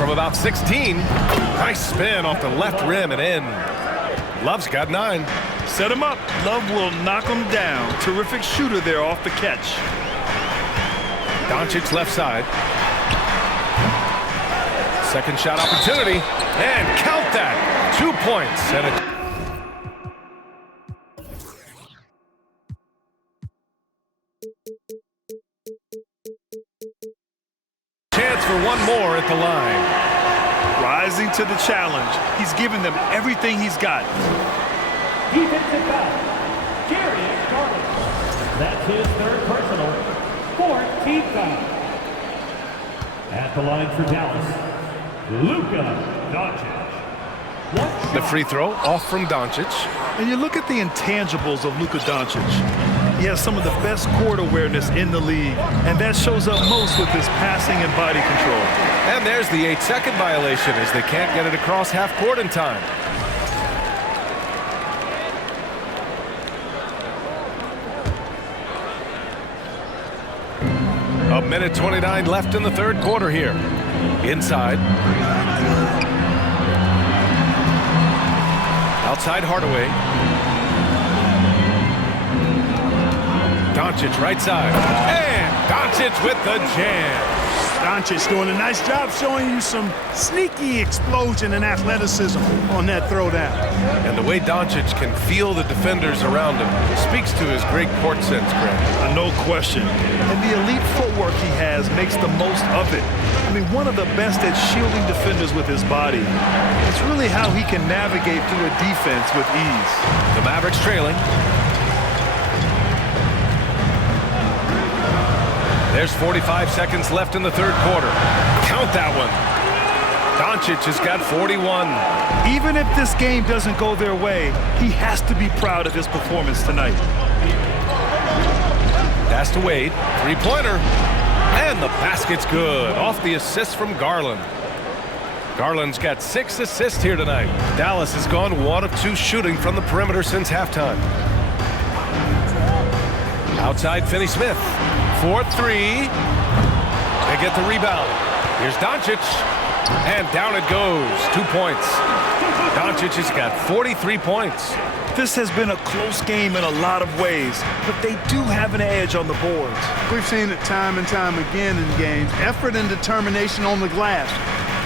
from about 16. Nice spin off the left rim and in. Love's got 9. Set him up. Love will knock him down. Terrific shooter there off the catch. Doncic left side. Second shot opportunity. And count that. 2 points. And a chance for one more at the line. Rising to the challenge. He's given them everything he's got. Defensive foul. Darius Garland. That's his third personal. 14th foul. At the line for Dallas, Luka Doncic. The free throw off from Doncic. And you look at the intangibles of Luka Doncic. He has some of the best court awareness in the league, and that shows up most with his passing and body control. And there's the 8-second violation as they can't get it across half court in time. A minute 29 left in the third quarter here. Inside. Outside Hardaway. Doncic right side. And Doncic with the jam. Doncic doing a nice job showing you some sneaky explosion and athleticism on that throwdown. And the way Doncic can feel the defenders around him speaks to his great court sense, Grant. No question. And the elite footwork he has makes the most of it. I mean, one of the best at shielding defenders with his body. It's really how he can navigate through a defense with ease. The Mavericks trailing. There's 45 seconds left in the third quarter. Count that one. Doncic has got 41. Even if this game doesn't go their way, he has to be proud of his performance tonight. Pass to Wade. Three-pointer. And the basket's good. Off the assist from Garland. Garland's got 6 assists here tonight. Dallas has gone 1 of 2 shooting from the perimeter since halftime. Outside Finney-Smith. 4-3. They get the rebound. Here's Doncic. And down it goes. 2 points. Doncic has got 43 points. This has been a close game in a lot of ways, but they do have an edge on the boards. We've seen it time and time again in games. Effort and determination on the glass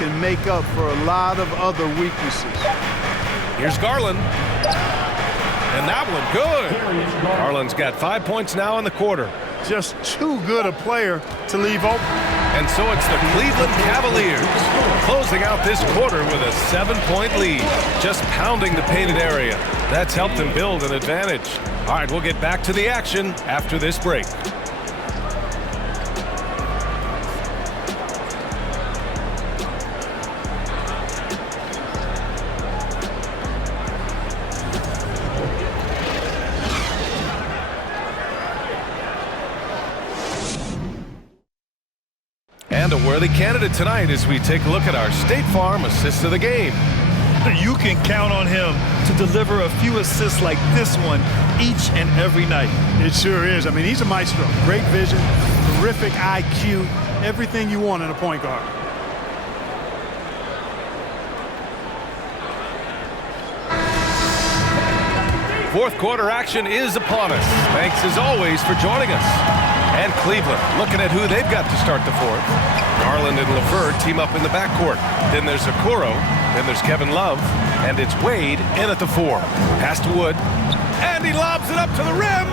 can make up for a lot of other weaknesses. Here's Garland. And that one good. Garland's got 5 points now in the quarter. Just too good a player to leave open. And so it's the Cleveland Cavaliers closing out this quarter with a 7-point lead, just pounding the painted area. That's helped them build an advantage. All right, we'll get back to the action after this break. And a worthy candidate tonight as we take a look at our State Farm assist of the game. You can count on him to deliver a few assists like this one each and every night. It sure is. I mean, he's a maestro. Great vision, terrific IQ, everything you want in a point guard. Fourth quarter action is upon us. Thanks as always for joining us. And Cleveland looking at who they've got to start the fourth. Garland and LeVert team up in the backcourt. Then there's Okoro. Then there's Kevin Love. And it's Wade in at the 4. Pass to Wood. And he lobs it up to the rim.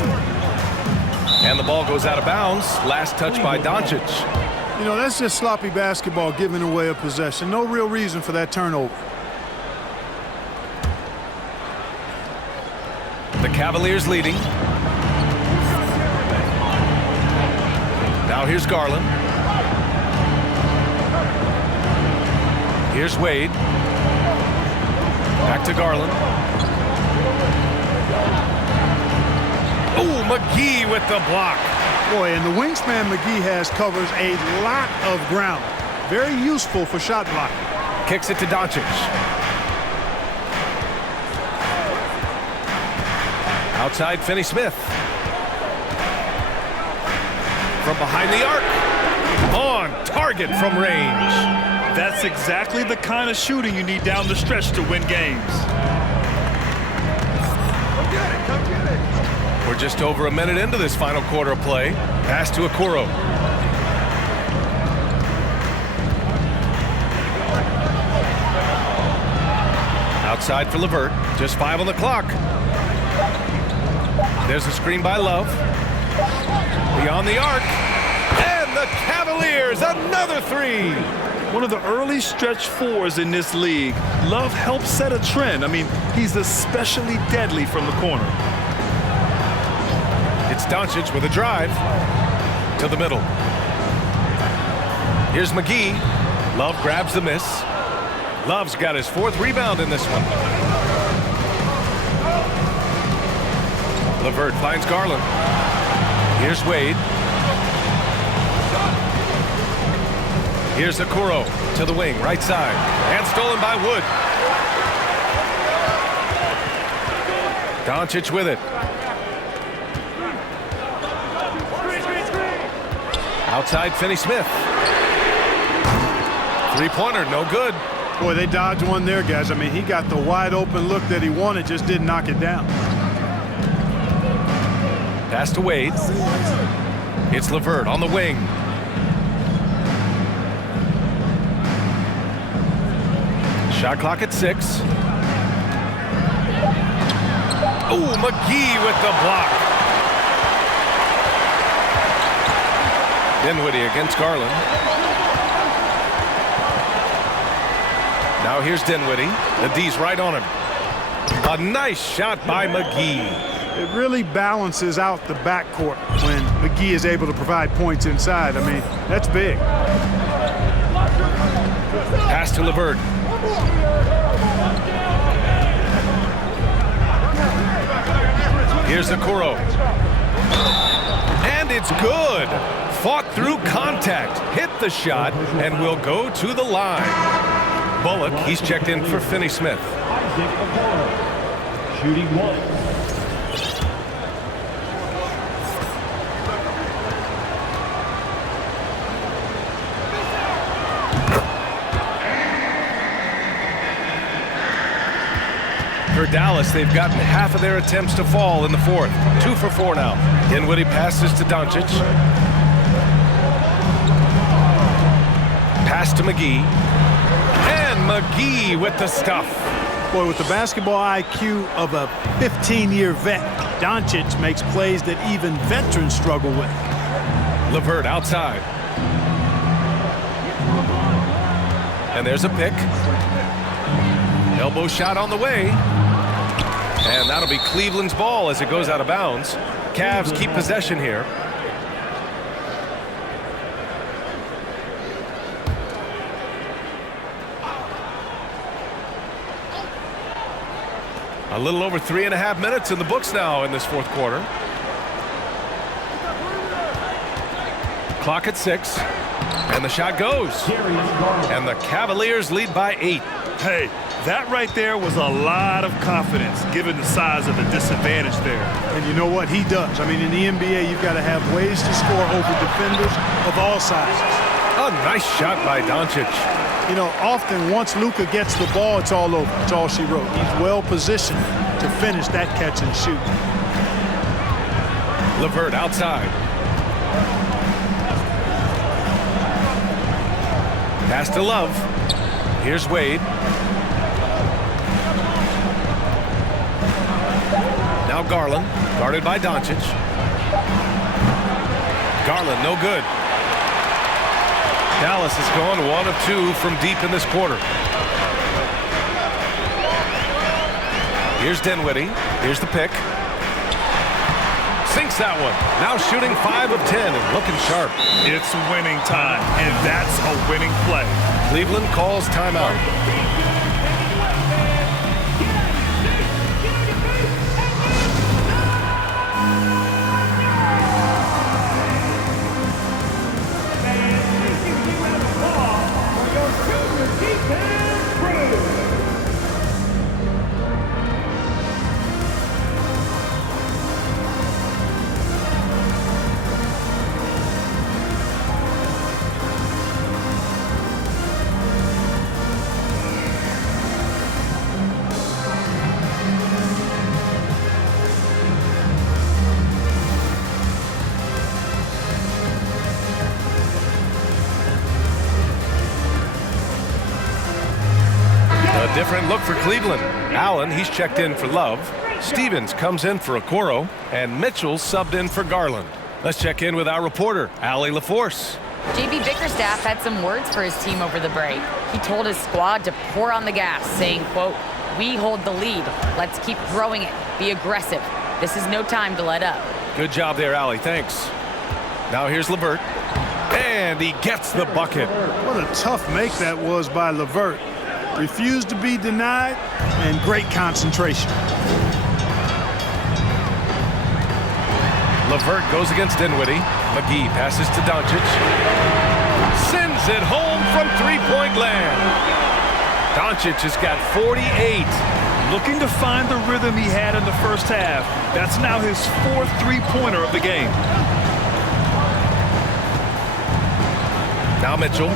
And the ball goes out of bounds. Last touch by Doncic. You know, that's just sloppy basketball giving away a possession. No real reason for that turnover. The Cavaliers leading. Now here's Garland. Here's Wade. Back to Garland. Oh, McGee with the block. Boy, and the wingspan McGee has covers a lot of ground. Very useful for shot blocking. Kicks it to Doncic. Outside Finney-Smith. From behind the arc. On target from range. That's exactly the kind of shooting you need down the stretch to win games. We're just over a minute into this final quarter of play. Pass to Okoro. Outside for LeVert. Just 5 on the clock. There's a screen by Love. Beyond the arc. And the Cavaliers, another 3. One of the early stretch fours in this league. Love helps set a trend. I mean, he's especially deadly from the corner. It's Doncic with a drive to the middle. Here's McGee. Love grabs the miss. Love's got his 4th rebound in this one. LeVert finds Garland. Here's Wade. Here's Okoro to the wing, right side. And stolen by Wood. Doncic with it. Outside, Finney-Smith. Three-pointer, no good. Boy, they dodged one there, guys. I mean, he got the wide open look that he wanted, just didn't knock it down. Pass to Wade. It's LeVert on the wing. Shot clock at 6. Oh, McGee with the block. Dinwiddie against Garland. Now here's Dinwiddie. The D's right on him. A nice shot by McGee. It really balances out the backcourt when McGee is able to provide points inside. I mean, that's big. Pass to LeVert. Here's Okoro. And it's good. Fought through contact, hit the shot, and will go to the line. Bullock, he's checked in for Finney-Smith. Shooting 1. For Dallas, they've gotten half of their attempts to fall in the 4th. 2 for 4 now. Dinwiddie passes to Doncic. Pass to McGee. And McGee with the stuff. Boy, with the basketball IQ of a 15-year vet, Doncic makes plays that even veterans struggle with. LeVert outside. And there's a pick. Elbow shot on the way. And that'll be Cleveland's ball as it goes out of bounds. Cavs keep possession here. A little over 3.5 minutes in the books now in this 4th quarter. Clock at 6. And the shot goes. And the Cavaliers lead by 8. Hey, that right there was a lot of confidence given the size of the disadvantage there. And you know what? He does. I mean, in the NBA, you've got to have ways to score over defenders of all sizes. A nice shot by Doncic. You know, often once Luka gets the ball, it's all over. It's all she wrote. He's well positioned to finish that catch and shoot. LeVert outside. Pass to Love. Here's Wade. Now Garland, guarded by Doncic. Garland, no good. Dallas is going 1 of 2 from deep in this quarter. Here's Dinwiddie. Here's the pick. Sinks that one. Now shooting 5 of 10 and looking sharp. It's winning time, and that's a winning play. Cleveland calls timeout. different look for Cleveland. Allen, he's checked in for Love. Stevens comes in for Okoro. And Mitchell subbed in for Garland. Let's check in with our reporter, Allie LaForce. JB Bickerstaff had some words for his team over the break. He told his squad to pour on the gas, saying, quote, "We hold the lead. Let's keep throwing it. Be aggressive. This is no time to let up." Good job there, Allie. Thanks. Now here's LeVert. And he gets the bucket. What a tough make that was by LeVert. Refused to be denied, and great concentration. LeVert goes against Dinwiddie. McGee passes to Doncic. Sends it home from three-point land. Doncic has got 48. Looking to find the rhythm he had in the first half. That's now his 4th three-pointer of the game. Now Mitchell.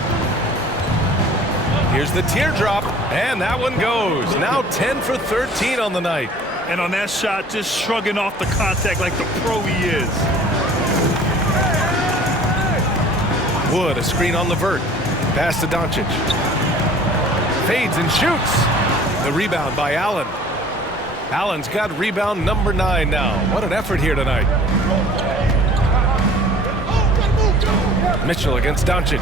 Here's the teardrop, and that one goes. Now 10 for 13 on the night. And on that shot, just shrugging off the contact like the pro he is. Wood, a screen on LeVert. Pass to Doncic. Fades and shoots. The rebound by Allen. Allen's got rebound number 9 now. What an effort here tonight. Mitchell against Doncic.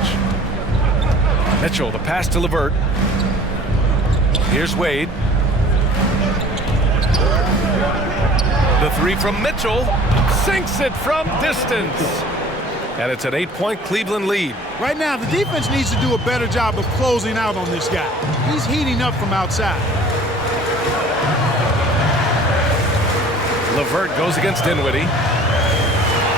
Mitchell, the pass to LeVert. Here's Wade. The three from Mitchell. Sinks it from distance. And it's an 8-point Cleveland lead. Right now, the defense needs to do a better job of closing out on this guy. He's heating up from outside. LeVert goes against Dinwiddie.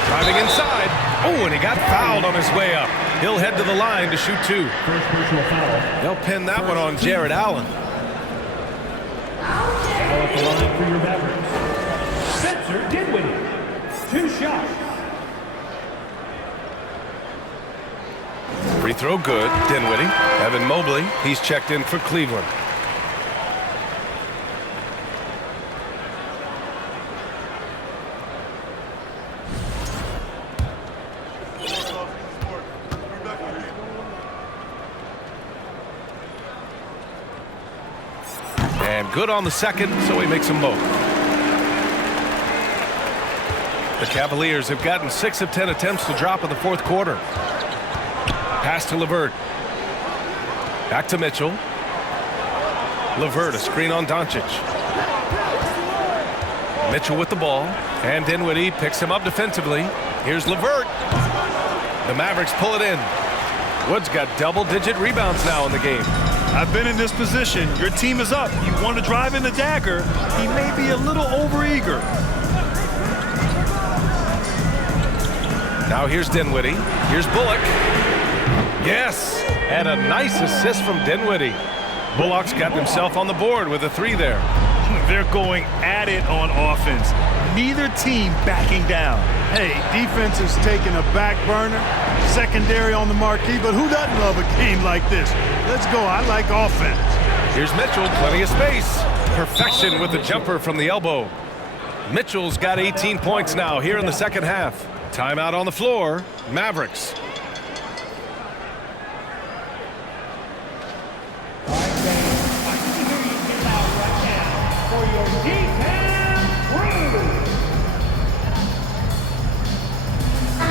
Driving inside. Oh, and he got fouled on his way up. He'll head to the line to shoot 2. First personal foul. They'll pin that one on Jared Allen. Foul at the line for your Mavericks. Spencer Dinwiddie. 2 shots. Free throw good. Dinwiddie. Evan Mobley. He's checked in for Cleveland. And good on the second, so he makes them both. The Cavaliers have gotten 6 of 10 attempts to drop in the 4th quarter. Pass to LeVert. Back to Mitchell. LeVert, a screen on Doncic. Mitchell with the ball. And Dinwiddie picks him up defensively. Here's LeVert. The Mavericks pull it in. Wood's got double-digit rebounds now in the game. I've been in this position. Your team is up. You want to drive in the dagger. He may be a little overeager. Now here's Dinwiddie. Here's Bullock. Yes, and a nice assist from Dinwiddie. Bullock's got himself on the board with a 3 there. They're going at it on offense. Neither team backing down. Hey, defense is taking a back burner, secondary on the marquee, but who doesn't love a game like this? Let's go. I like offense. Here's Mitchell, plenty of space. Perfection with the jumper from the elbow. Mitchell's got 18 points now here in the second half. Timeout on the floor. Mavericks.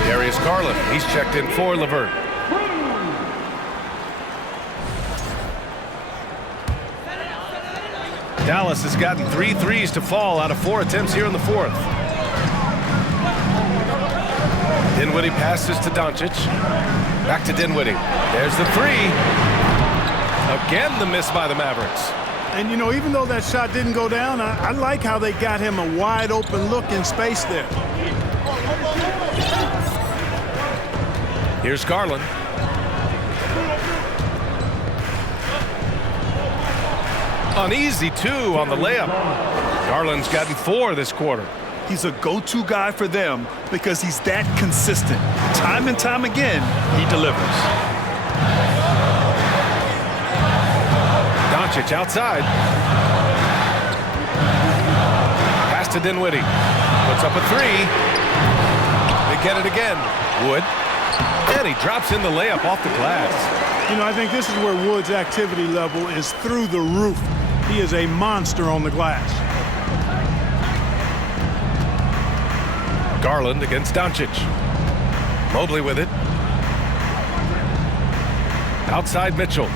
Darius Garland, he's checked in for LeVert. Dallas has gotten 3 threes to fall out of 4 attempts here in the 4th. Dinwiddie passes to Doncic. Back to Dinwiddie. There's the 3. Again, the miss by the Mavericks. And, you know, even though that shot didn't go down, I like how they got him a wide open look in space there. Here's Garland. An easy 2 on the layup. Garland's gotten 4 this quarter. He's a go-to guy for them because he's that consistent. Time and time again, he delivers. Doncic outside. Pass to Dinwiddie. Puts up a 3. They get it again. Wood. And he drops in the layup off the glass. You know, I think this is where Wood's activity level is through the roof. He is a monster on the glass. Garland against Doncic. Mobley with it. Outside Mitchell.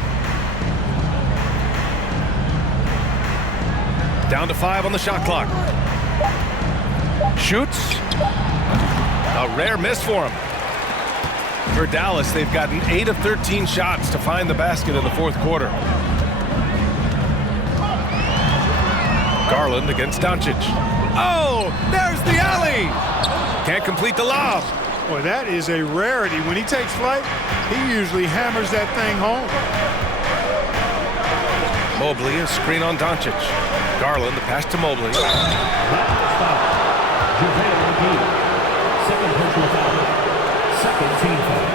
Down to 5 on the shot clock. Shoots. A rare miss for him. For Dallas, they've gotten 8 of 13 shots to find the basket in the fourth quarter. Garland against Doncic. Oh, there's the alley. Can't complete the lob. Boy, that is a rarity. When he takes flight, he usually hammers that thing home. Mobley, a screen on Doncic. Garland, the pass to Mobley. Second personal foul. Second team foul.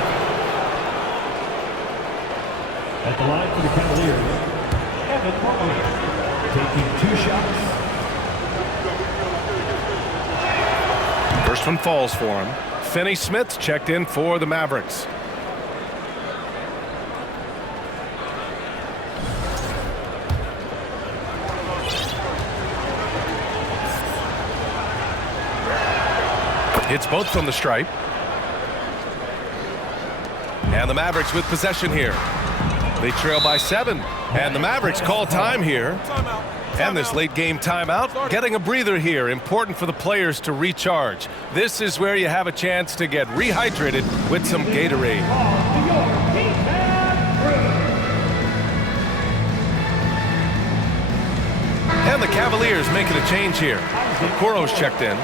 At the line for the Cavaliers, Evan Mobley taking 2 shots. First one falls for him. Finney Smith checked in for the Mavericks. Hits both from the stripe. And the Mavericks with possession here. They trail by 7. And the Mavericks call time here. And this late game timeout, getting a breather here. Important for the players to recharge. This is where you have a chance to get rehydrated with some Gatorade. And the Cavaliers making a change here. Okoro's checked in.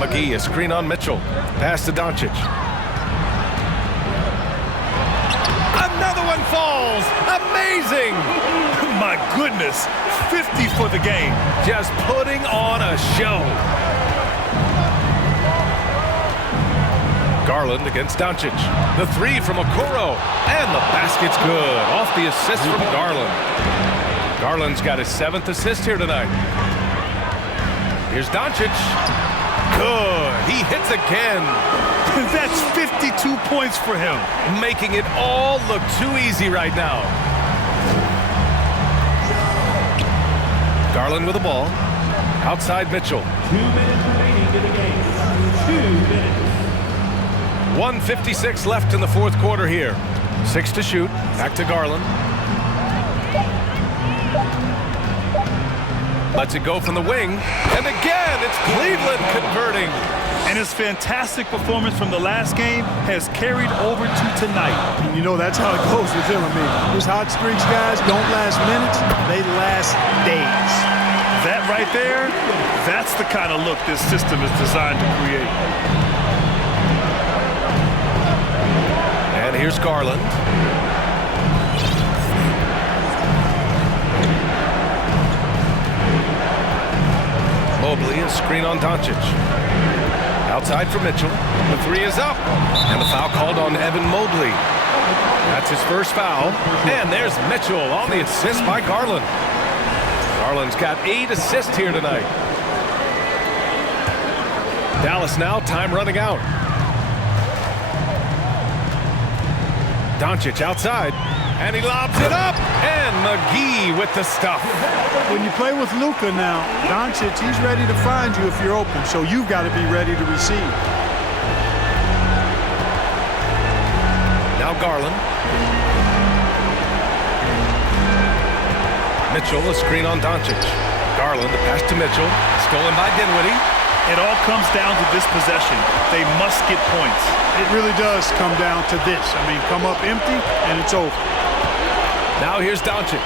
McGee, a screen on Mitchell. Pass to Doncic. Another one falls. Amazing. My goodness, 50 for the game. Just putting on a show. Garland against Doncic. The 3 from Okoro. And the basket's good. Off the assist from Garland. Garland's got his 7th assist here tonight. Here's Doncic. Good. He hits again. That's 52 points for him. Making it all look too easy right now. Garland with the ball. Outside Mitchell. 2 minutes remaining in the game. 2 minutes. 1:56 left in the fourth quarter here. 6 to shoot. Back to Garland. Lets it go from the wing. And again, it's Cleveland converting. And his fantastic performance from the last game has carried over to tonight. And you know, that's how it goes with him. I mean, his hot streaks, guys, don't last minutes. They last days. That right there, that's the kind of look this system is designed to create. And here's Garland. Mobley, a screen on Doncic. Outside for Mitchell. The 3 is up. And the foul called on Evan Mobley. That's his first foul. And there's Mitchell on the assist by Garland. Garland's got 8 assists here tonight. Dallas now, time running out. Doncic outside. And he lobs it up. And McGee with the stuff. When you play with Luka now, Doncic, he's ready to find you if you're open. So you've got to be ready to receive. Now Garland. Mitchell, a screen on Doncic. Garland, the pass to Mitchell. Stolen by Dinwiddie. It all comes down to this possession. They must get points. It really does come down to this. I mean, come up empty, and it's over. Now here's Doncic.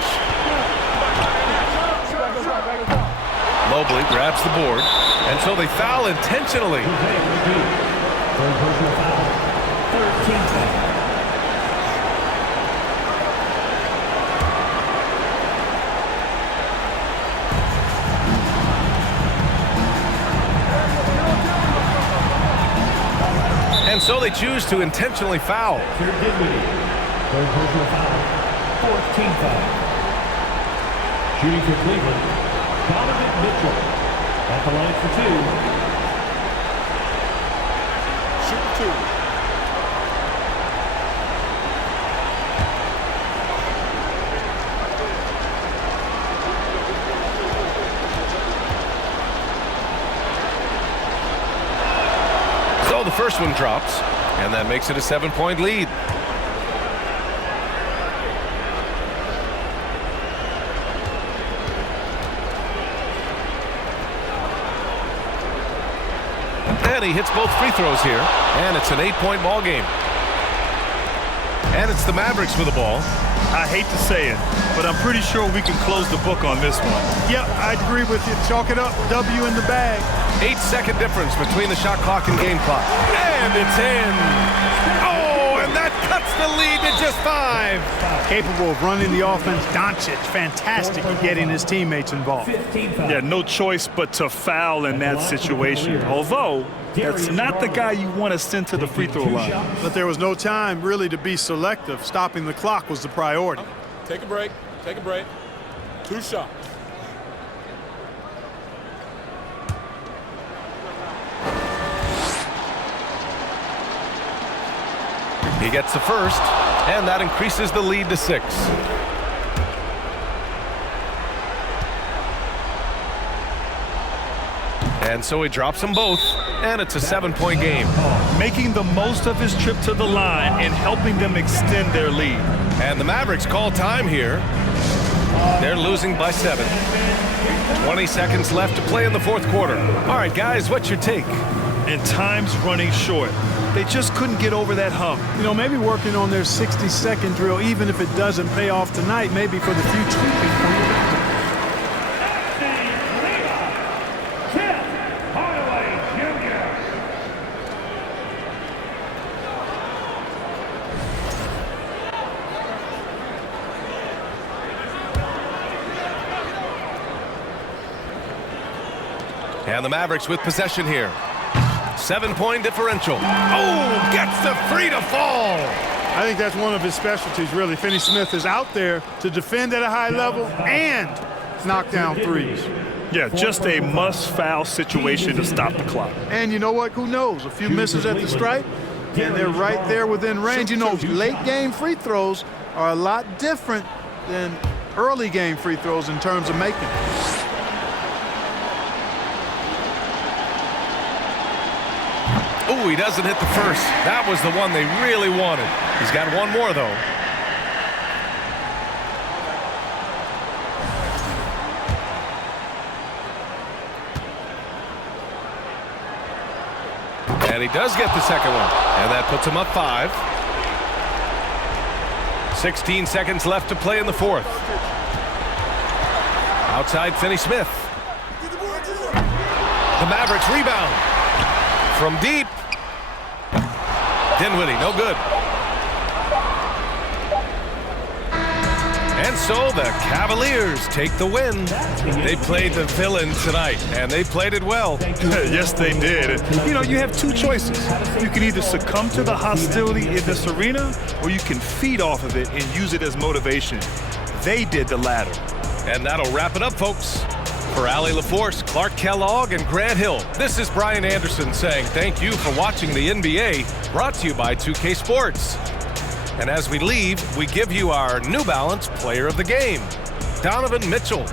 Mobley grabs the board, and so they foul intentionally. Third personal foul. 13th foul. so they choose to intentionally foul. Third personal foul. Fourth team foul. Shooting for Cleveland, Donovan Mitchell. At the line for two. Shoot two. So the first one drops, and that makes it a 7-point lead. And he hits both free throws here, and it's an 8-point ball game. And it's the Mavericks with the ball. I hate to say it, but I'm pretty sure we can close the book on this one. Yep, I'd agree with you. Chalk it up. W in the bag. 8-second difference between the shot clock and game clock. And it's in. Oh, and that cuts the lead to just 5. Capable of running the offense. Doncic, fantastic at getting his teammates involved. Yeah, no choice but to foul in that situation. Although, that's not the guy you want to send to the free throw line. But there was no time really to be selective. Stopping the clock was the priority. Take a break. Take a break. 2 shots. He gets the first, and that increases the lead to 6. And so he drops them both, and it's a 7-point game. Making the most of his trip to the line and helping them extend their lead. And the Mavericks call time here. They're losing by 7. 20 seconds left to play in the fourth quarter. All right, guys, what's your take? And time's running short. They just couldn't get over that hump. You know, maybe working on their 60-second drill, even if it doesn't pay off tonight, maybe for the future. And the Mavericks with possession here. 7-point differential. Oh, gets the free to fall. I think that's one of his specialties, really. Finney Smith is out there to defend at a high level and knock down threes. Yeah, just a must-foul situation to stop the clock. And you know what? Who knows? A few misses at the stripe, and they're right there within range. You know, late-game free throws are a lot different than early-game free throws in terms of making. Oh, he doesn't hit the first. That was the one they really wanted. He's got one more, though. And he does get the second one. And that puts him up 5. 16 seconds left to play in the fourth. Outside Finney Smith. The Mavericks rebound. From deep. Dinwiddie, no good. And so the Cavaliers take the win. They played the villain tonight, and they played it well. Yes, they did. You know, you have two choices. You can either succumb to the hostility in this arena, or you can feed off of it and use it as motivation. They did the latter. And that'll wrap it up, folks. For Allie LaForce, Clark Kellogg, and Grant Hill, this is Brian Anderson saying thank you for watching the NBA, brought to you by 2K Sports. And as we leave, we give you our New Balance Player of the Game, Donovan Mitchell.